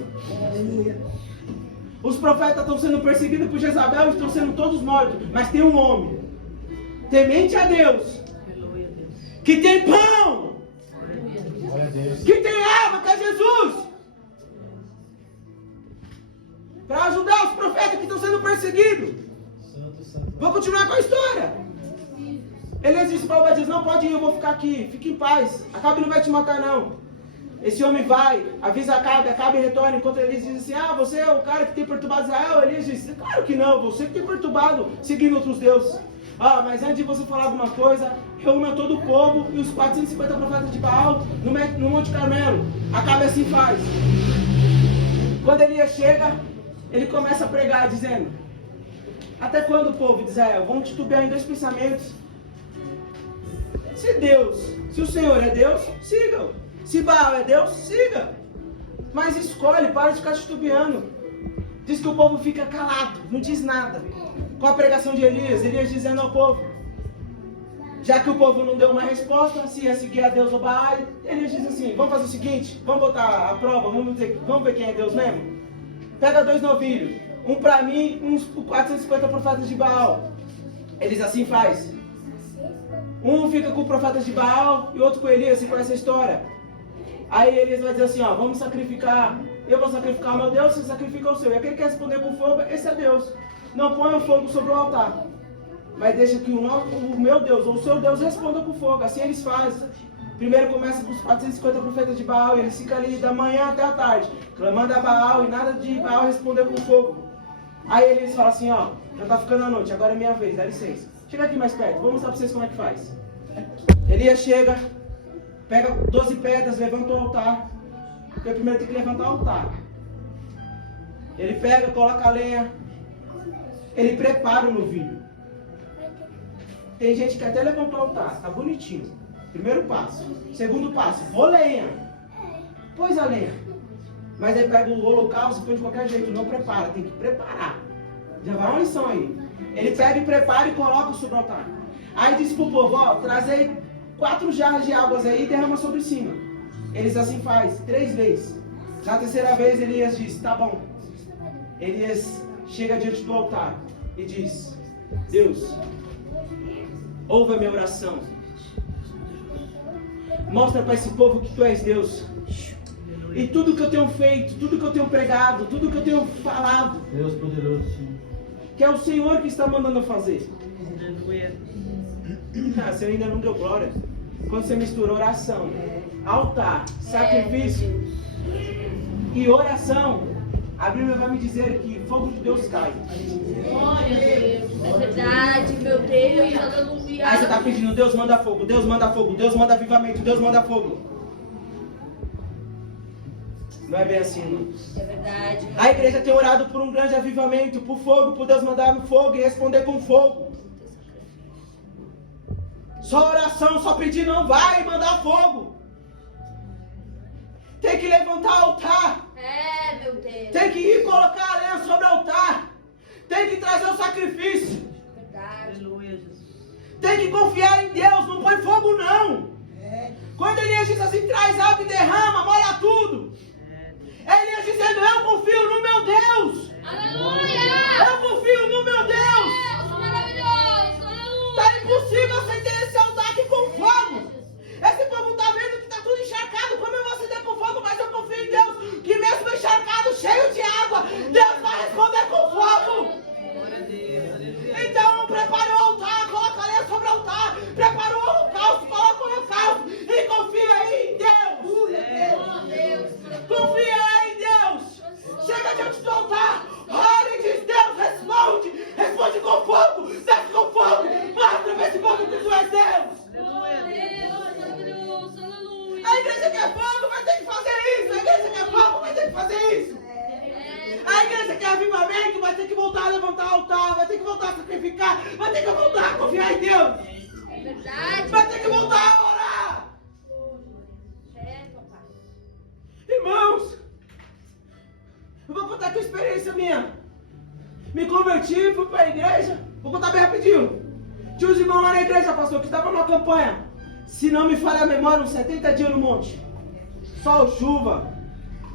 Os profetas estão sendo perseguidos por Jezabel e estão sendo todos mortos. Mas tem um homem temente a Deus, que tem pão, que tem água, que é Jesus, para ajudar os profetas que estão sendo perseguidos. Vou continuar com a história. Ele disse para Obadias, não pode ir, eu vou ficar aqui, fique em paz, Acabe não vai te matar não. Esse homem vai, avisa Acabe retorna, enquanto Elias diz assim, ah, você é o cara que tem perturbado Israel? Elias diz, claro que não, você que tem perturbado, seguindo outros deuses. Ah, mas antes de você falar alguma coisa, reúna todo o povo e os 450 profetas de Baal no Monte Carmelo. Acabe assim faz. Quando Elias chega, ele começa a pregar, dizendo, até quando o povo de Israel vão titubear em dois pensamentos? Se o Senhor é Deus, sigam. Se Baal é Deus, siga. Mas escolhe, para de ficar titubeando. Diz que o povo fica calado, não diz nada. Com a pregação de Elias dizendo ao povo, já que o povo não deu uma resposta, se ia seguir a Deus ou Baal, Elias diz assim, vamos fazer o seguinte, vamos botar a prova, vamos ver quem é Deus mesmo. Pega 2 novilhos, um para mim, uns 450 profetas de Baal. Eles assim faz. Um fica com profetas de Baal e outro com Elias, você conhece a história. Aí Elias vai dizer assim, ó, vamos sacrificar, eu vou sacrificar o meu Deus, você sacrifica o seu. E aquele que quer responder com fogo, esse é Deus. Não ponha o fogo sobre o altar, mas deixa que o meu Deus ou o seu Deus responda com fogo. Assim eles fazem. Primeiro começa com os 450 profetas de Baal, e eles ficam ali da manhã até a tarde, clamando a Baal e nada de Baal responder com fogo. Aí eles falam assim, ó, já tá ficando a noite, agora é minha vez, dá licença. Chega aqui mais perto, vou mostrar pra vocês como é que faz. Elias chega, pega 12 pedras, levanta o altar. Porque primeiro tem que levantar o altar. Ele pega, coloca a lenha. Ele prepara o novilho. Tem gente que até levantou o altar, tá bonitinho. Primeiro passo. Segundo passo, pôr lenha. Pôs a lenha. Mas aí pega o holocausto e põe de qualquer jeito. Não prepara, tem que preparar. Já vai uma lição aí. Ele pega e prepara e coloca sobre o altar. Aí diz pro povo, ó, trazei 4 jarras de águas aí e derrama sobre cima. Eles assim faz 3 vezes. Na terceira vez Elias diz, tá bom. Elias chega diante do altar e diz, Deus, ouve a minha oração. Mostra para esse povo que tu és Deus. E tudo que eu tenho feito, tudo que eu tenho pregado, tudo que eu tenho falado, Deus poderoso, Senhor. Que é o Senhor que está mandando eu fazer. Ah, você ainda não deu glória. Quando você mistura oração, altar, sacrifício e oração, a Bíblia vai me dizer que fogo de Deus cai. Glória a Deus. É verdade, meu Deus. Aleluia. Aleluia. Aí você está pedindo, Deus manda fogo, Deus manda fogo, Deus manda avivamento, Deus manda fogo. Não é bem assim, não. É verdade. A igreja tem orado por um grande avivamento, por fogo, por Deus mandar fogo e responder com fogo. Só oração, só pedir não vai mandar fogo. Tem que levantar altar. É, meu Deus. Tem que ir colocar a lenha sobre o altar. Tem que trazer o sacrifício. Verdade. Aleluia, Jesus. Tem que confiar em Deus, não põe fogo não. Quando Elias diz assim, traz água e derrama, molha tudo. Elias dizendo, eu confio no meu Deus. Aleluia. Eu confio no meu Deus. Deus maravilhoso. Aleluia. Tá impossível acender esse altar aqui com fogo. Esse povo tá vendo que tá tudo encharcado. Como eu vou acender com fogo? Mas eu confio em Deus, que mesmo encharcado, cheio de água, Deus vai responder com fogo. Então prepare o altar, coloca a lenha sobre o altar. Prepara o holocausto, coloca o holocausto. E confia aí em Deus. Oh, Deus. Confia aí em Deus. Chega diante do altar. Ora e diz, Deus, responde. Responde com fogo. Desce com fogo. Mostra esse povo que tu és Deus. Oh, Deus maravilhoso. Aleluia. A igreja quer fogo, vai ter que fazer isso. A igreja quer fogo, vai ter que fazer isso. A igreja quer avivamento, vai ter que voltar a levantar o altar, vai ter que voltar a sacrificar, vai ter que voltar a confiar em Deus. É verdade. Vai ter que voltar a orar. É, papai. Irmãos, eu vou contar aqui uma experiência minha. Me converti, fui para a igreja. Vou contar bem rapidinho. Tinha uns irmãos lá na igreja, pastor, que estavam numa campanha. Se não me falha a memória, uns 70 dias no monte. Sol, chuva,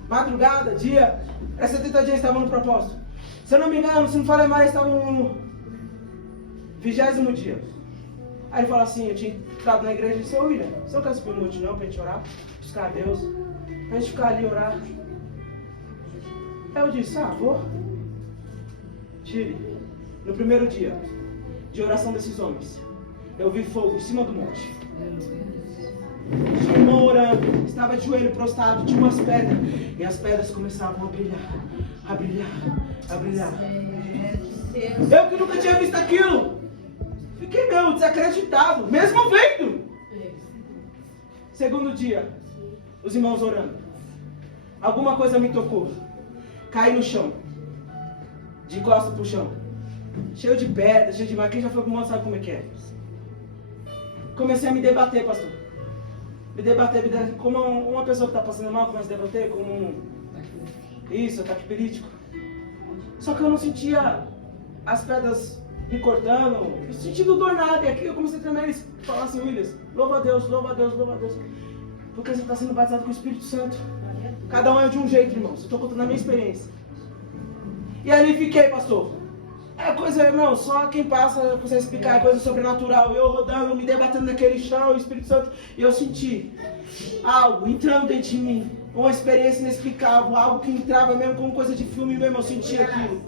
madrugada, dia. Era 70 dias, estavam no propósito. Se eu não me engano, se não falha mais, estavam no 20º dia. Aí ele falou assim, eu tinha entrado na igreja e disse, ô William, você não quer subir no monte não, pra gente orar? Buscar a Deus. Pra gente ficar ali e orar. Aí eu disse, vou. Tire. No primeiro dia de oração desses homens, eu vi fogo em cima do monte. Tinha um irmão orando, estava de joelho prostrado, tinha umas pedras, e as pedras começavam a brilhar, a brilhar, a brilhar. Eu que nunca tinha visto aquilo, fiquei meio desacreditado, mesmo vendo. Segundo dia, os irmãos orando, alguma coisa me tocou, caí no chão, de costas pro chão, cheio de pedra, cheio de mar. Quem já foi pro monte sabe como é que é. Comecei a me debater, pastor. Me debater, como uma pessoa que está passando mal começa a debater, como ataque político. Só que eu não sentia as pedras me cortando, eu sentindo dor nada. E aqui eu comecei a tremer e falar assim, Williams, louva a Deus, louva a Deus, louva a Deus. Porque você está sendo batizado com o Espírito Santo. Cada um é de um jeito, irmãos. Eu estou contando a minha experiência. E ali fiquei, pastor. É coisa, irmão, só quem passa consegue explicar, é coisa sobrenatural. Eu rodando, me debatendo naquele chão, o Espírito Santo, e eu senti algo entrando dentro de mim, uma experiência inexplicável, algo que entrava mesmo como coisa de filme mesmo, eu sentia aquilo.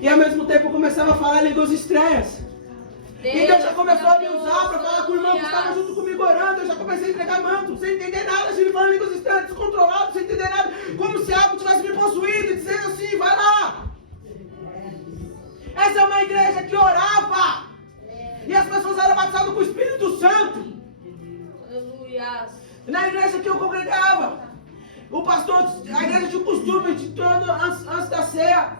E ao mesmo tempo eu começava a falar línguas estranhas. E Deus já começou a me usar para falar com o irmão que estava junto comigo orando. Eu já comecei a entregar manto, sem entender nada, ele falando línguas estranhas, descontrolado, sem entender nada, como se algo tivesse me possuído, dizendo assim, vai lá. Essa é uma igreja que orava. E as pessoas eram batizadas com o Espírito Santo. Aleluia. Na igreja que eu congregava, o pastor, a igreja tinha o costume de todo, antes da ceia,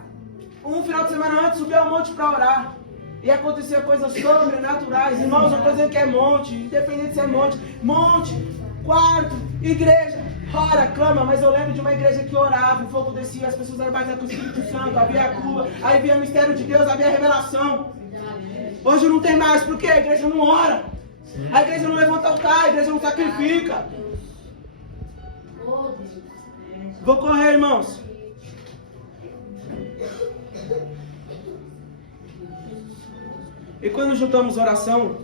um final de semana antes, subir ao monte para orar. E acontecia coisas sobrenaturais. Irmãos, eu estou dizendo que é monte, independente se é monte, quarto, igreja. Ora, clama, mas eu lembro de uma igreja que orava, o fogo descia, as pessoas eram batizadas com o Espírito Santo, havia a cura, aí havia o mistério de Deus, havia a revelação. Hoje não tem mais, porque a igreja não ora, a igreja não levanta altar, a igreja não sacrifica. Vou correr, irmãos. E quando juntamos oração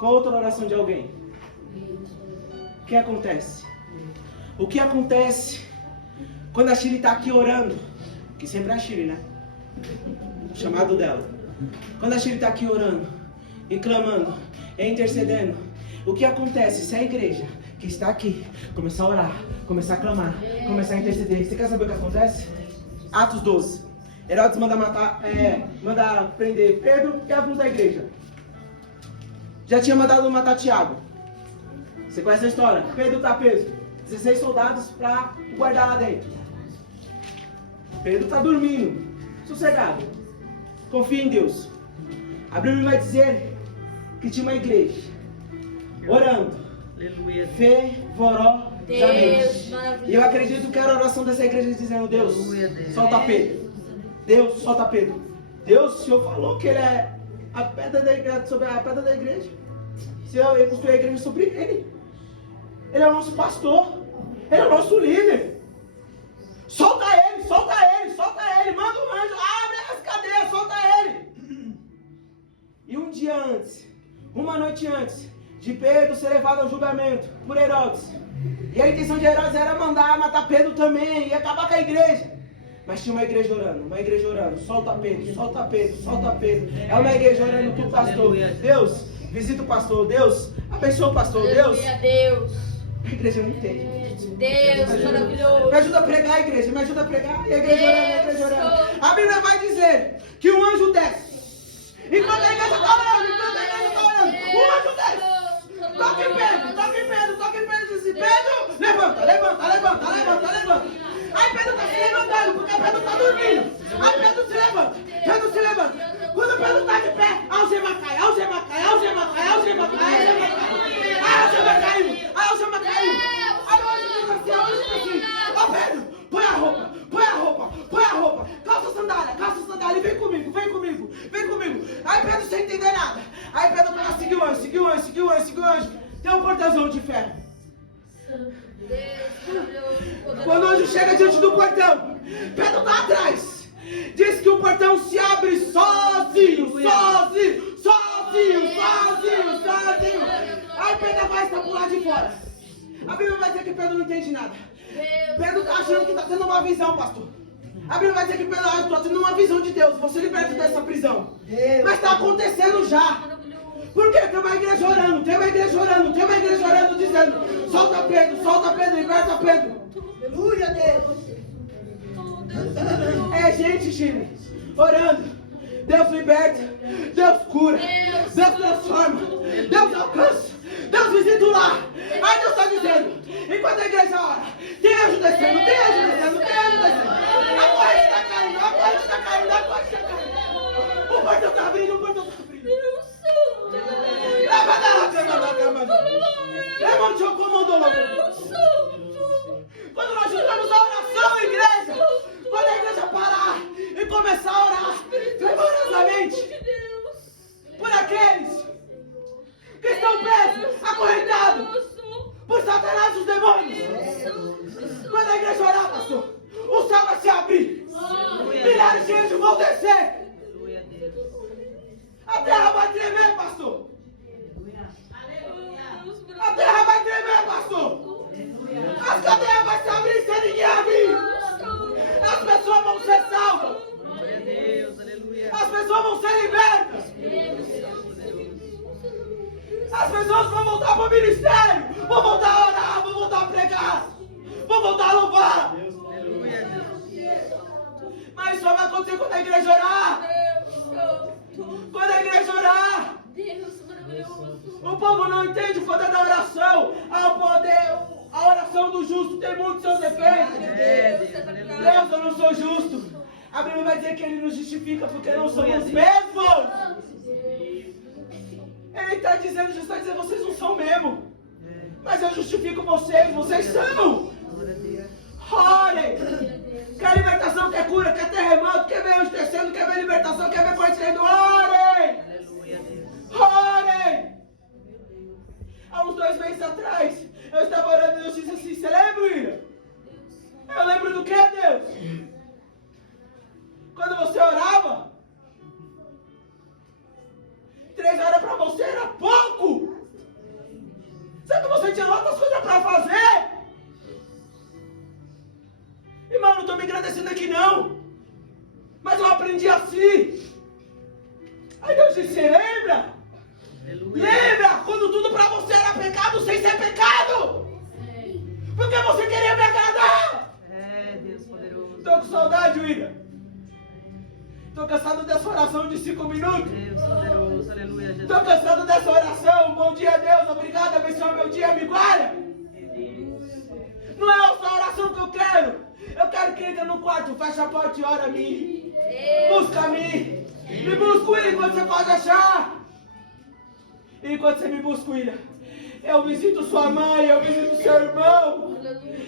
com outra oração de alguém, o que acontece? O que acontece quando a Shiri está aqui orando? Que sempre é a Shiri, né? O chamado dela. Quando a Shiri está aqui orando e clamando e intercedendo, o que acontece se a igreja que está aqui começar a orar, começar a clamar, começar a interceder? Você quer saber o que acontece? Atos 12. Herodes manda prender Pedro e alguns da igreja. já tinha mandado matar Tiago. Você conhece a história? Pedro está preso. 16 soldados para guardar lá dentro. Pedro está dormindo, sossegado. Confia em Deus. A Bíblia vai dizer que tinha uma igreja orando. Aleluia. Fervorosamente. Deus, maravilhoso. E eu acredito que era a oração dessa igreja dizendo: Deus, Aleluia, Deus. solta Pedro. Deus, solta Pedro. Deus, o Senhor falou que ele é a pedra da igreja, sobre a pedra da igreja. Se eu construir a igreja sobre ele. Ele é o nosso pastor. Ele é o nosso líder. Solta ele, solta ele, solta ele. Manda um anjo, abre as cadeias, solta ele. E um dia antes, uma noite antes de Pedro ser levado ao julgamento por Herodes. E a intenção de Herodes era mandar matar Pedro também e acabar com a igreja. Mas tinha uma igreja orando, solta Pedro, solta Pedro, solta Pedro. É uma igreja orando pro pastor. Deus, visita o pastor, Deus, abençoa o pastor, Deus. Aleluia, Deus. A igreja não entende. Deus, maravilhoso. Me ajuda a pregar a igreja, me ajuda a pregar. E a igreja orando. A Bíblia vai dizer que um anjo desce. Enquanto a igreja está orando, um anjo desce. Toca em Pedro, diz: Pedro, levanta. Aí Pedro está se levantando, porque Pedro está dormindo. Aí Pedro se levanta. Quando Pedro está de pé, a algema cai. A algema caiu. Aí o anjo diz assim: ó Pedro, põe a roupa. Calça sandália, vem comigo. Aí Pedro sem entender nada. Aí Pedro começa a seguir o anjo. Tem um portãozão de ferro. Quando o anjo chega diante do portão, Pedro está atrás. Diz que o portão se abre sozinho. Aí Pedro vai estar pro lado de fora. A Bíblia vai dizer que Pedro não entende nada. Pedro está achando que está tendo uma visão, pastor. A Bíblia vai dizer que Pedro está tendo uma visão de Deus. Você liberta dessa prisão. Mas está acontecendo já. Por quê? Tem uma igreja orando, dizendo: solta Pedro, liberta Pedro. Aleluia, Deus. É gente, Chile, orando. Deus liberta, Deus cura, Deus transforma, Deus alcança, Deus visita o lar. Aí Deus está dizendo: enquanto a igreja ora, tem anjo descendo. A corrente está caindo. O portão está abrindo. Quando nós juntamos a oração, igreja, quando a igreja parar e começar a orar fervorosamente por aqueles que estão presos, acorrentados por Satanás e os demônios, quando a igreja orar, pastor, o céu vai se abrir, milhares de anjos vão descer, a terra vai tremer, pastor. A terra vai tremer, pastor. As cadeias vão se abrir sem ninguém abrir. As pessoas vão ser salvas. As pessoas vão ser libertas. As pessoas vão voltar para o ministério. Vão voltar a orar, vão voltar a pregar. Vão voltar a louvar. Mas só vai acontecer quando a igreja orar. Quando a igreja orar. O povo não entende o poder da oração. A oração do justo tem muitos seus defeitos. Deus, eu não sou justo. A Bíblia vai dizer que Ele nos justifica porque não somos mesmos. Ele está dizendo, vocês não são mesmo. Mas eu justifico vocês são. Orem. Quer libertação, quer cura, quer terremoto, quer ver anjo descendo, quer ver libertação, quer ver coisa saindo. Orem. Há uns 2 meses atrás, eu estava orando e Deus disse assim: você lembra, William? Eu lembro do que, Deus? Quando você orava, 3 horas para você era pouco. Sabe que você tinha outras coisas para fazer? Irmão, não estou me agradecendo aqui não. Mas eu aprendi assim. Aí Deus disse: você lembra? Lembra quando tudo para você era pecado sem ser pecado? Porque você queria me agradar. Deus poderoso. Estou com saudade, William. Estou cansado dessa oração de 5 minutos. Deus poderoso, aleluia, Jesus. Estou cansado dessa oração. Bom dia, Deus. Obrigado, abençoa meu dia, me guarda. Não é essa oração que eu quero. Eu quero que entre no quarto, fecha a porta e ora a mim. Busca a mim. Me busca, William, enquanto você pode achar. E enquanto você me busca, William, eu visito sua mãe, eu visito seu irmão,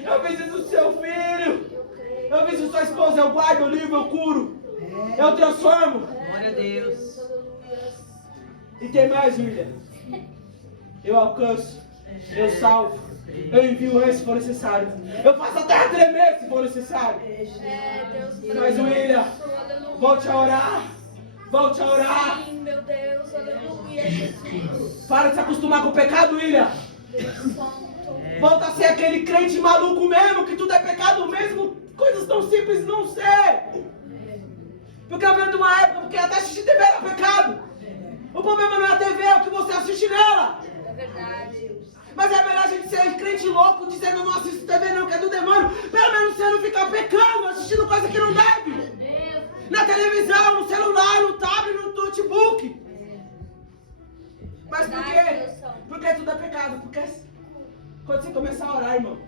eu visito seu filho, eu visito sua esposa, eu guardo, eu livro, eu curo, eu transformo. Glória a Deus. E tem mais, William. Eu alcanço, eu salvo, eu envio antes se for necessário, eu faço a terra tremer se for necessário. Mas, William, volte a orar. Volte a orar. Sim, meu Deus, aleluia, Jesus. Para de se acostumar com o pecado, William. Volta a ser aquele crente maluco mesmo, que tudo é pecado mesmo. Coisas tão simples não ser. Porque eu venho de uma época porque até assistir TV era pecado. O problema não é a TV, é o que você assiste nela. É verdade. Mas é melhor a gente ser crente louco, dizendo não assiste TV não, que é do demônio. Pelo menos você não ficar pecando, assistindo coisa que não deve. Na televisão, no celular, no tablet, no notebook. Mas por quê? Porque tudo é pecado. Porque quando você começar a orar, irmão,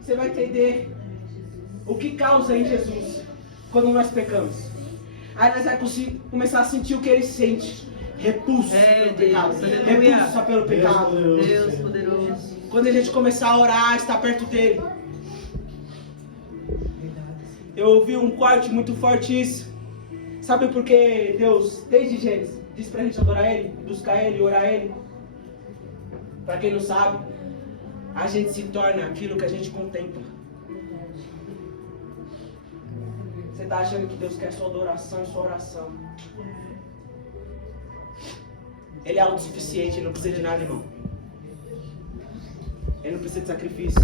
você vai entender o que causa em Jesus quando nós pecamos. Aí nós vamos começar a sentir o que ele sente. Repulso pelo pecado. Repulso pelo pecado. Deus poderoso. Quando a gente começar a orar, estar perto dele. Eu ouvi um corte muito forte isso. Sabe por que Deus, desde Gênesis, diz pra gente adorar Ele, buscar Ele, orar Ele? Pra quem não sabe, a gente se torna aquilo que a gente contempla. Você tá achando que Deus quer sua adoração e sua oração. Ele é autossuficiente, ele não precisa de nada, irmão. Ele não precisa de sacrifício.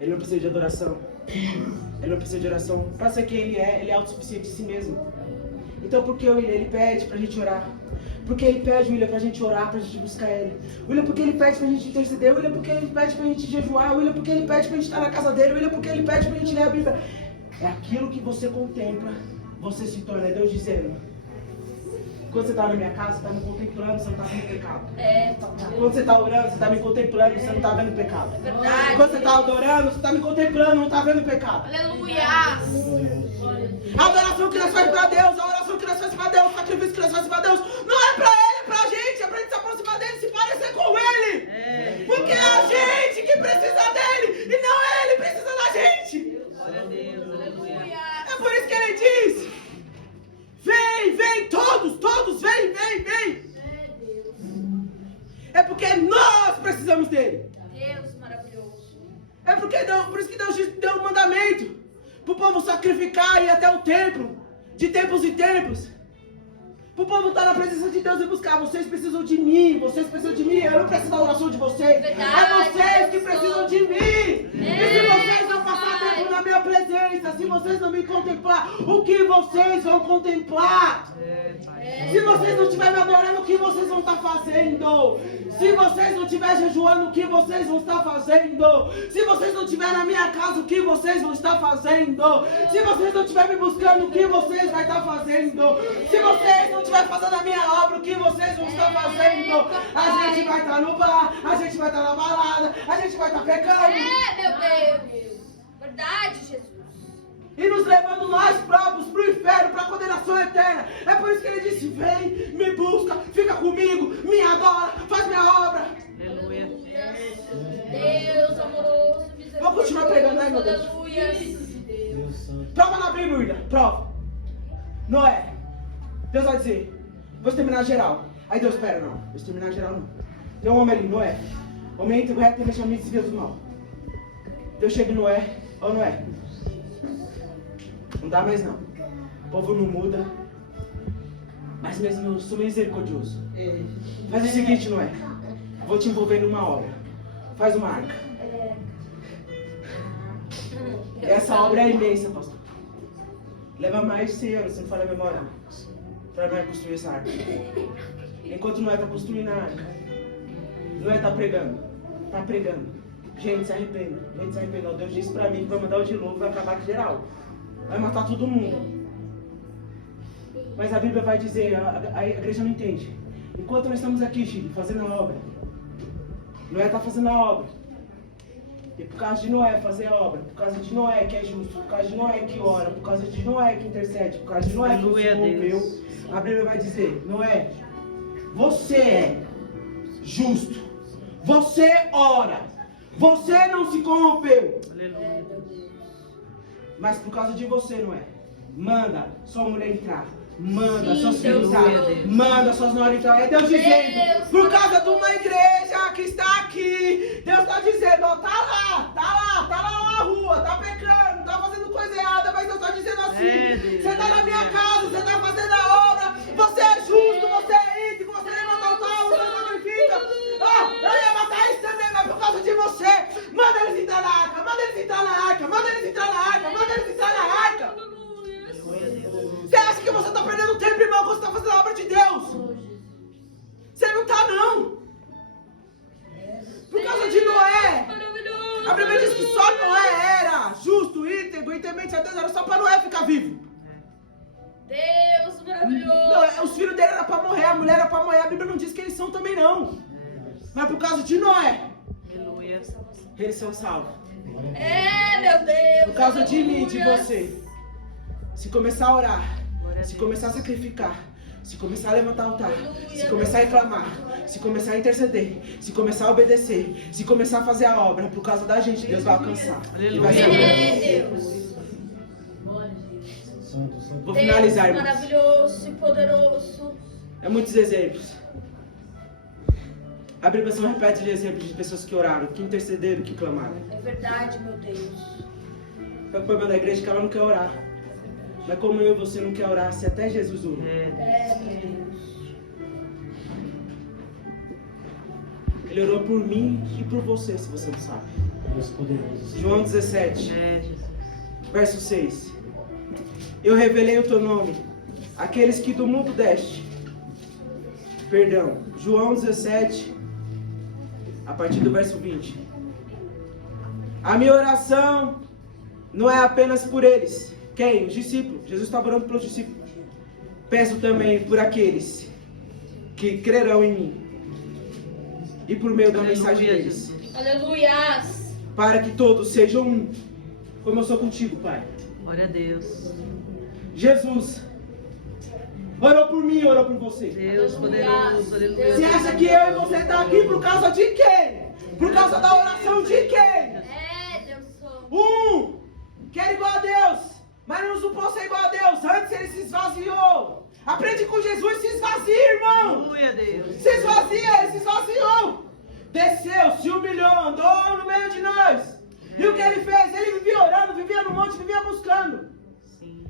Ele não precisa de adoração. Ele não precisa de oração. Para ser quem ele é autossuficiente em si mesmo. Então por que ele pede pra gente orar? Porque ele pede, William, pra gente orar, pra gente buscar ele. William, porque ele pede pra gente interceder. William, porque ele pede pra gente jejuar. William, porque ele pede pra gente estar na casa dele. William, porque ele pede pra gente ler a Bíblia. É aquilo que você contempla, você se torna. É Deus dizendo. Quando você está na minha casa, você está me contemplando, você não está vendo pecado. Quando você está orando, você está me contemplando, você não está vendo pecado. É verdade. Quando você está adorando, você está me contemplando, não está vendo pecado. Aleluia. A adoração que nós fazemos para Deus, a oração que nós fazemos para Deus, o sacrifício que nós fazemos para Deus, não é para Ele, é para a gente. É para a gente se aproximar dele, se parecer com Ele. Porque é a gente que precisa dele e não Ele precisa da gente. Glória a Deus, aleluia. É por isso que Ele diz. Vem, todos, vem. É porque nós precisamos dele. Deus maravilhoso. É porque por isso que Deus deu um mandamento para o povo sacrificar e ir até o templo, de tempos em tempos. Para o povo estar na presença de Deus e buscar. Vocês precisam de mim, eu não preciso da oração de vocês. É vocês que precisam de mim. E se vocês não passar tempo na minha presença, se vocês não me contemplar, o que vocês vão contemplar? Se vocês não estiverem me adorando, o que vocês vão estar fazendo? Se vocês não estiverem jejuando, o que vocês vão estar fazendo? Se vocês não estiverem na minha casa, o que vocês vão estar fazendo? Se vocês não estiverem me buscando, o que vocês vão estar fazendo? Se vocês não estiverem fazendo a minha obra, o que vocês vão estar fazendo? A gente vai estar no bar, a gente vai estar na balada, a gente vai estar pecando. Meu Deus. Verdade, Jesus. E nos levando nós próprios para o inferno, para a condenação eterna. É por isso que ele disse, vem, me busca, fica comigo, me adora, faz minha obra. Aleluia. Deus amoroso, misericordioso. Vou continuar pregando aí, meu Deus. Aleluia. Deus santo. Prova na Bíblia, William, prova. Noé, Deus vai dizer, vou exterminar geral. Aí Deus, espera, não, vou exterminar geral não. Tem um homem ali, Noé. Homem entre o reto e deixa me desvia do mal. Deus chega em Noé, ô Noé. Não dá mais não. O povo não muda. Mas mesmo eu sou misericordioso. Faz o seguinte, Noé. Vou te envolver numa obra. Faz uma arca. Essa obra é imensa, pastor. Leva mais de 100 anos, se não falha a memória. Para Noé construir essa arca. Enquanto Noé está construindo a arca, Noé está pregando. Está pregando. Gente, se arrependa. Gente, se arrependa. Deus disse para mim que vai mandar o dilúvio, vai acabar com geral. Vai matar todo mundo. Mas a Bíblia vai dizer, a igreja não entende. Enquanto nós estamos aqui, Chico, fazendo a obra, Noé está fazendo a obra. E por causa de Noé fazer a obra, por causa de Noé que é justo, por causa de Noé que ora, por causa de Noé que intercede, por causa de Noé que Aleluia, se corrompeu, Deus. a Bíblia vai dizer, Noé, você é justo, você ora, você não se corrompeu, Aleluia. mas por causa de você, Noé, manda sua mulher entrar. Manda Sim, seus filhos Deus. entrar. Manda suas noras entrar. É Deus dizendo, Deus. por causa de uma igreja que está aqui, Deus está dizendo, ó, tá lá na rua, tá pecando, tá fazendo coisa errada, mas Deus está dizendo assim, Deus. você tá na minha casa, você tá fazendo a obra, você é justo, você é íntegro, você levanta o altar, você sacrifica. Ó, eu ia matar isso também, mas por causa de você, manda eles entrar na arca, manda eles entrar na arca, manda eles entrar na arca, manda eles entrar na arca. Você acha que você está perdendo tempo, irmão, quando você está fazendo a obra de Deus? Você não está, não. Por causa de Noé. A Bíblia diz que só Noé era justo, íntegro e temente a Deus, era só para Noé ficar vivo. Deus maravilhoso. Não, os filhos dele eram para morrer, a mulher era para morrer. A Bíblia não diz que eles são também, não. Mas por causa de Noé, Aleluia. eles são salvos. É, meu Deus. Por causa de mim, de aleluia. você. Se começar a orar, Glória a se Deus. começar a sacrificar, se começar a levantar o altar, se começar a reclamar, se começar a interceder, se começar a obedecer, se começar a fazer a obra, por causa da gente, Deus vai alcançar. E vai ser É, bom. Deus. Santo, santo. Vou finalizar, Deus irmãos. maravilhoso e poderoso. É muitos exemplos. A Bíblia só repete de exemplos de pessoas que oraram, que intercederam, que clamaram. É verdade, meu Deus. É o problema da igreja que ela não quer orar. Mas como eu e você não quer orar, se até Jesus orou. É, meu Deus. Ele orou por mim e por você, se você não sabe. Deus poderoso. João 17, É, Jesus. verso 6. Eu revelei o teu nome, aqueles que do mundo deste. Perdão, João 17, a partir do verso 20. A minha oração não é apenas por eles. Quem? Os discípulos. Jesus estava orando pelos discípulos. Peço também por aqueles que crerão em mim. E por meio da mensagem Aleluia, deles. Jesus. Aleluias. Para que todos sejam um. Como eu sou contigo, Pai. Glória a Deus. Jesus orou por mim, orou por você. Deus poderoso. Aleluia. Você acha que eu e você estão aqui por causa de quem? Por causa da oração de quem? É, Deus sou. Que era igual a Deus, mas não supôs ser igual a Deus. Antes ele se esvaziou. Aprende com Jesus, se esvazia, irmão. Aleluia, Deus. Se esvazia, ele se esvaziou. Desceu, se humilhou, andou no meio de nós. E o que ele fez? Ele vivia orando, vivia no monte, vivia buscando. Sim.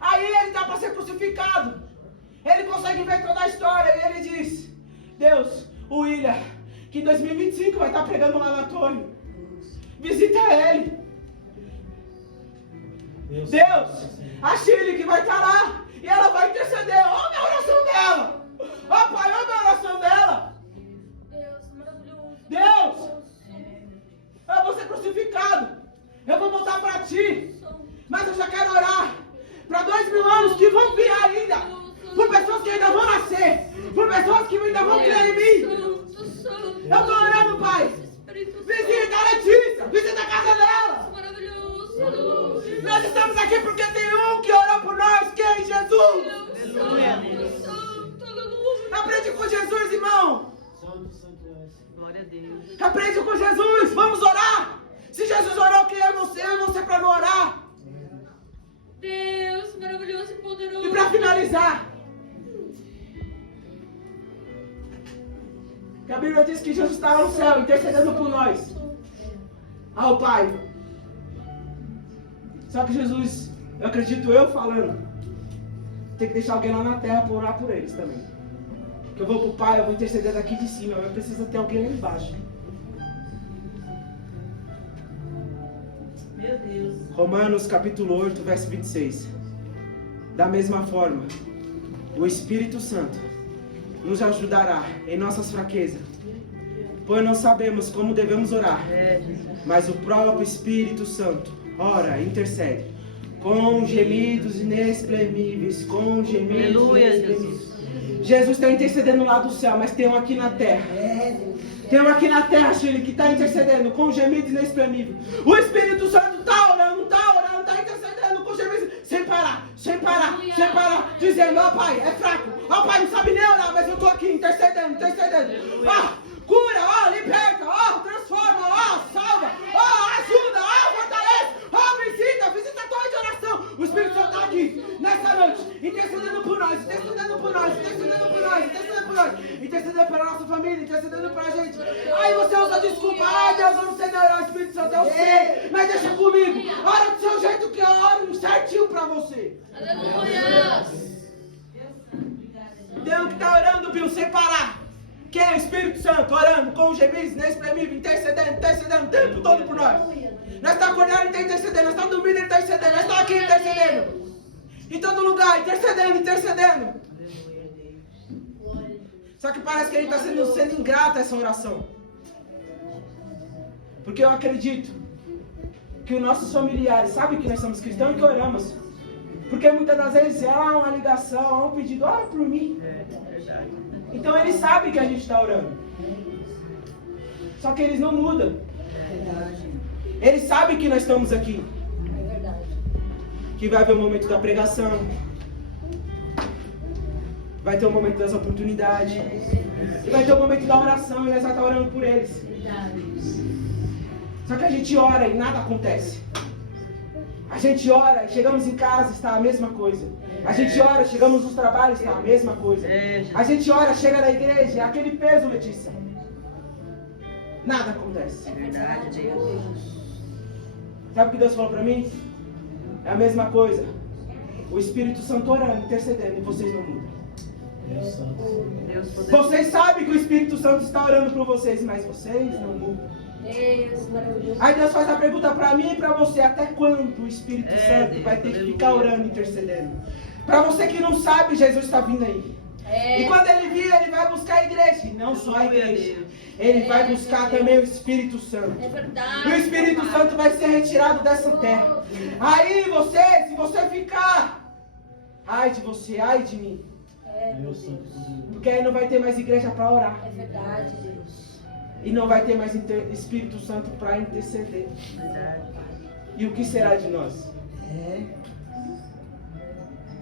Aí ele está para ser crucificado. Ele consegue ver toda a história e ele diz: Deus, o William, que em 2025 vai estar pregando lá na torre. Visita ele. Deus, a Shirley que vai estar lá. E ela vai interceder. Olha a oração dela. Ó Pai, olha a oração dela. Deus maravilhoso. Deus, eu vou ser crucificado. Eu vou voltar para ti. Mas eu já quero orar para 2000 anos que vão vir ainda. Por pessoas que ainda vão nascer. Por pessoas que ainda vão crer em mim. Eu estou orando, Pai. Visita a Letícia. Visita a casa dela. Maravilhoso. Nós estamos aqui porque tem um que orou por nós. Quem? Jesus. Aleluia, Deus. Santo, aleluia. Aprende com Jesus, irmão. Santo, santo és. Glória a Deus. Aprende com Jesus. Vamos orar. Se Jesus orou, quem é você? Eu não sei para não orar. Deus maravilhoso e poderoso. E para finalizar, que a Bíblia diz que Jesus está no céu intercedendo por nós ao Pai. Só que Jesus, eu acredito eu falando, tem que deixar alguém lá na terra para orar por eles também. Que eu vou pro Pai, eu vou interceder daqui de cima, mas precisa ter alguém lá embaixo. Meu Deus. Romanos capítulo 8, verso 26. Da mesma forma, o Espírito Santo nos ajudará em nossas fraquezas, pois não sabemos como devemos orar, É, Jesus. mas o próprio Espírito Santo ora e intercede Com gemidos inexprimíveis. Com gemidos Aleluia, inexprimíveis. Jesus está intercedendo lá do céu, mas tem um aqui na terra. Tem um aqui na terra, Shirley, que está intercedendo com gemidos inexprimíveis. O Espírito Santo está orando, está intercedendo com gemidos sem parar, dizendo, ó Pai, é fraco, ó Pai, não sabe nem orar, mas eu estou aqui intercedendo. Cura, liberta, transforma, salva, ajuda, fortalece, visita a torre de oração. O Espírito Santo está aqui, nessa noite, intercedendo por nós, intercedendo pela nossa família, intercedendo pela gente. Aí você usa desculpa, Deus, eu não sei não orar, o Espírito Santo, eu sei, mas deixa comigo, ora do seu jeito que eu oro certinho pra você. Aleluia. Tem um que está orando, Bill, sem parar. Que é o Espírito Santo, orando com gemidos inexprimíveis, intercedendo o tempo todo por nós. Nós estamos acordando, ele está intercedendo. Nós estamos dormindo, ele está intercedendo. Nós estamos aqui intercedendo. Em todo lugar, intercedendo. Só que parece que a gente está sendo ingrato a essa oração. Porque eu acredito que os nossos familiares sabem que nós somos cristãos e que oramos. Porque muitas das vezes há uma ligação, há um pedido, ora por mim. Então eles sabem que a gente está orando. Só que eles não mudam. Eles sabem que nós estamos aqui. Que vai haver o momento da pregação. Vai ter o momento das oportunidades. E vai ter o momento da oração. E nós vamos estar orando por eles. Só que a gente ora e nada acontece. A gente ora, chegamos em casa, está a mesma coisa. A gente ora, chegamos nos trabalhos, está a mesma coisa. A gente ora, chega na igreja, é aquele peso, Letícia. Nada acontece. Sabe o que Deus falou para mim? É a mesma coisa. O Espírito Santo orando, intercedendo, e vocês não mudam. Vocês sabem que o Espírito Santo está orando por vocês, mas vocês não mudam. Aí Deus faz a pergunta para mim e para você: até quando o Espírito Santo vai ter que ficar orando, intercedendo? Para você que não sabe, Jesus está vindo aí. E quando ele vir, ele vai buscar a igreja. E não só a igreja. Ele vai buscar também o Espírito Santo. É verdade. E o Espírito Santo vai ser retirado dessa terra. Aí você, se você ficar, ai de você, ai de mim. Porque aí não vai ter mais igreja para orar. É verdade, Deus. E não vai ter mais Espírito Santo para interceder. E o que será de nós?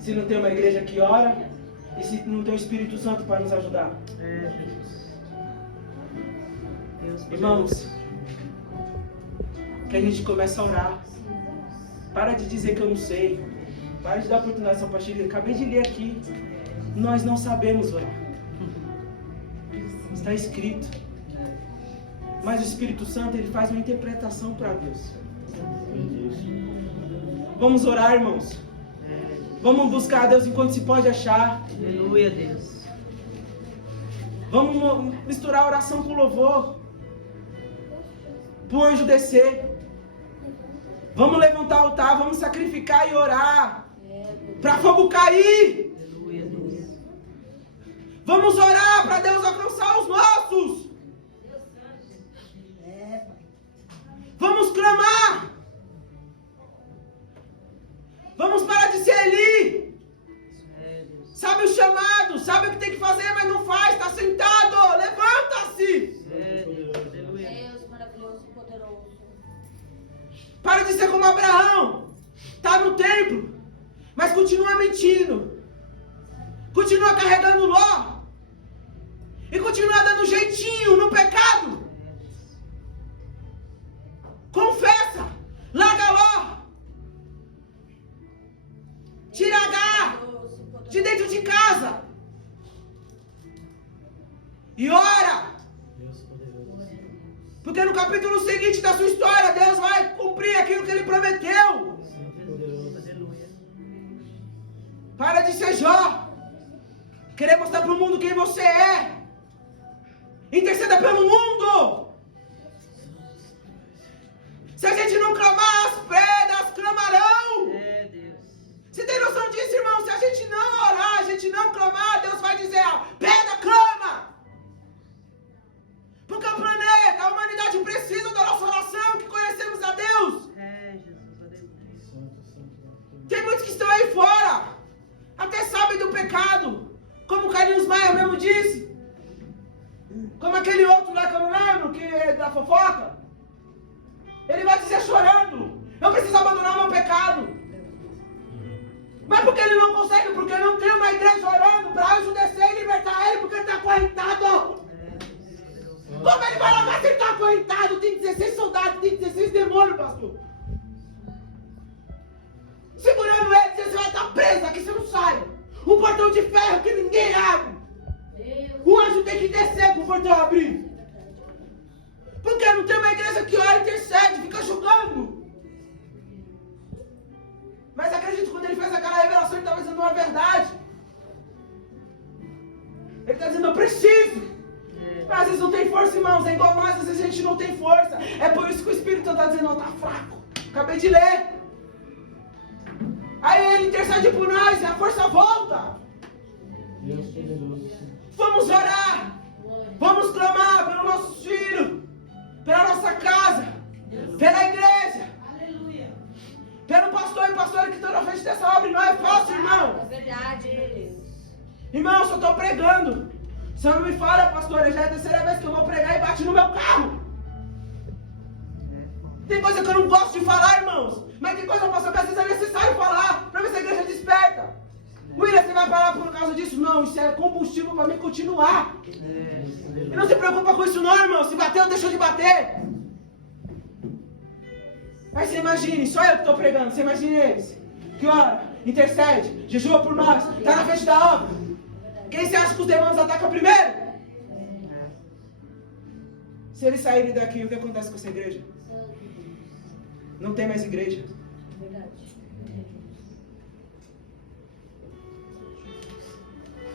Se não tem uma igreja que ora, e se não tem o Espírito Santo para nos ajudar. Irmãos, que a gente comece a orar. Para de dizer que eu não sei. Para de dar oportunidade para a acabei de ler aqui. Nós não sabemos orar. Está escrito. Mas o Espírito Santo, ele faz uma interpretação para Deus. Vamos orar, irmãos. Vamos buscar a Deus enquanto se pode achar. Aleluia, Deus. Vamos misturar oração com louvor. Para o anjo descer. Vamos levantar o altar, vamos sacrificar e orar. Para fogo cair. Aleluia, Deus. Vamos orar para Deus alcançar os nossos. Vamos clamar. Vamos parar de ser Eli. Sabe o chamado, sabe o que tem que fazer, mas não faz, está sentado. Levanta-se. Deus maravilhoso e poderoso. Para de ser como Abraão. Está no templo, mas continua mentindo. Continua carregando Ló. E continua dando jeitinho no pecado. Confessa. Larga Ló. Tira H de dentro de casa. E ora. Porque no capítulo seguinte da sua história, Deus vai cumprir aquilo que Ele prometeu. Para de ser Jó. Querer mostrar para o mundo quem você é. Interceda pelo mundo. Se a gente não clamar, as pedras clamarão. Você tem noção disso, irmão? Se a gente não orar, a gente não clamar, Deus vai dizer: a pedra clama. Porque o planeta, a humanidade precisa da nossa oração, que conhecemos a Deus. disse. Como aquele outro lá que eu não lembro, que é da fofoca. Ele vai dizer chorando: eu preciso abandonar o meu pecado. Mas porque ele não consegue? Porque não tem uma igreja orando para anjo descer e libertar ele, porque ele está acorrentado. Como ele vai lá, se ele está acorrentado? Tem 16 soldados, tem 16 demônios, pastor. Segurando ele, dizendo: você vai estar preso aqui, você não sai. Um portão de ferro que ninguém abre. O anjo tem que descer para o portão abrir. Porque não tem uma igreja que ora e intercede, fica julgando. Mas acredito que quando ele fez aquela revelação, ele estava dizendo uma verdade. Ele está dizendo: eu preciso. Mas às vezes não tem força, irmãos. É igual nós, às vezes a gente não tem força. É por isso que o Espírito está dizendo: não, está fraco. Acabei de ler. Aí ele intercede por nós e a força volta. Deus poderoso. Vamos orar. Vamos clamar pelos nossos filhos, pela nossa casa, pela igreja, pelo pastor e pastora que estão na frente dessa obra. E não é fácil, irmão. É verdade, meu Deus. Irmão, eu só estou pregando. Você não me fala, pastora, já é a terceira vez que eu vou pregar e bate no meu carro. Tem coisa que eu não gosto de falar, irmãos. Mas tem coisa, pastor, que às vezes é necessário falar para ver se a igreja desperta. William, você vai falar por causa disso? Não, isso é combustível para mim continuar. E não se preocupa com isso não, irmão. Se bateu, deixou de bater. Mas você imagine, só eu que estou pregando, você imagine eles. Que ora, intercede, jejua por nós, está na frente da obra. Quem você acha que os demônios atacam primeiro? Se eles saírem daqui, o que acontece com essa igreja? Não tem mais igreja.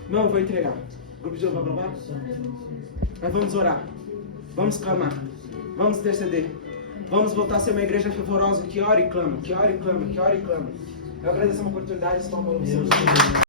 Não, eu vou entregar. Grupo de louvor, vai. Mas vamos orar. Vamos clamar. Vamos interceder. Vamos voltar a ser uma igreja fervorosa que ora e clama, que ora e clama, que ora e clama. Eu agradeço uma oportunidade de estar com você.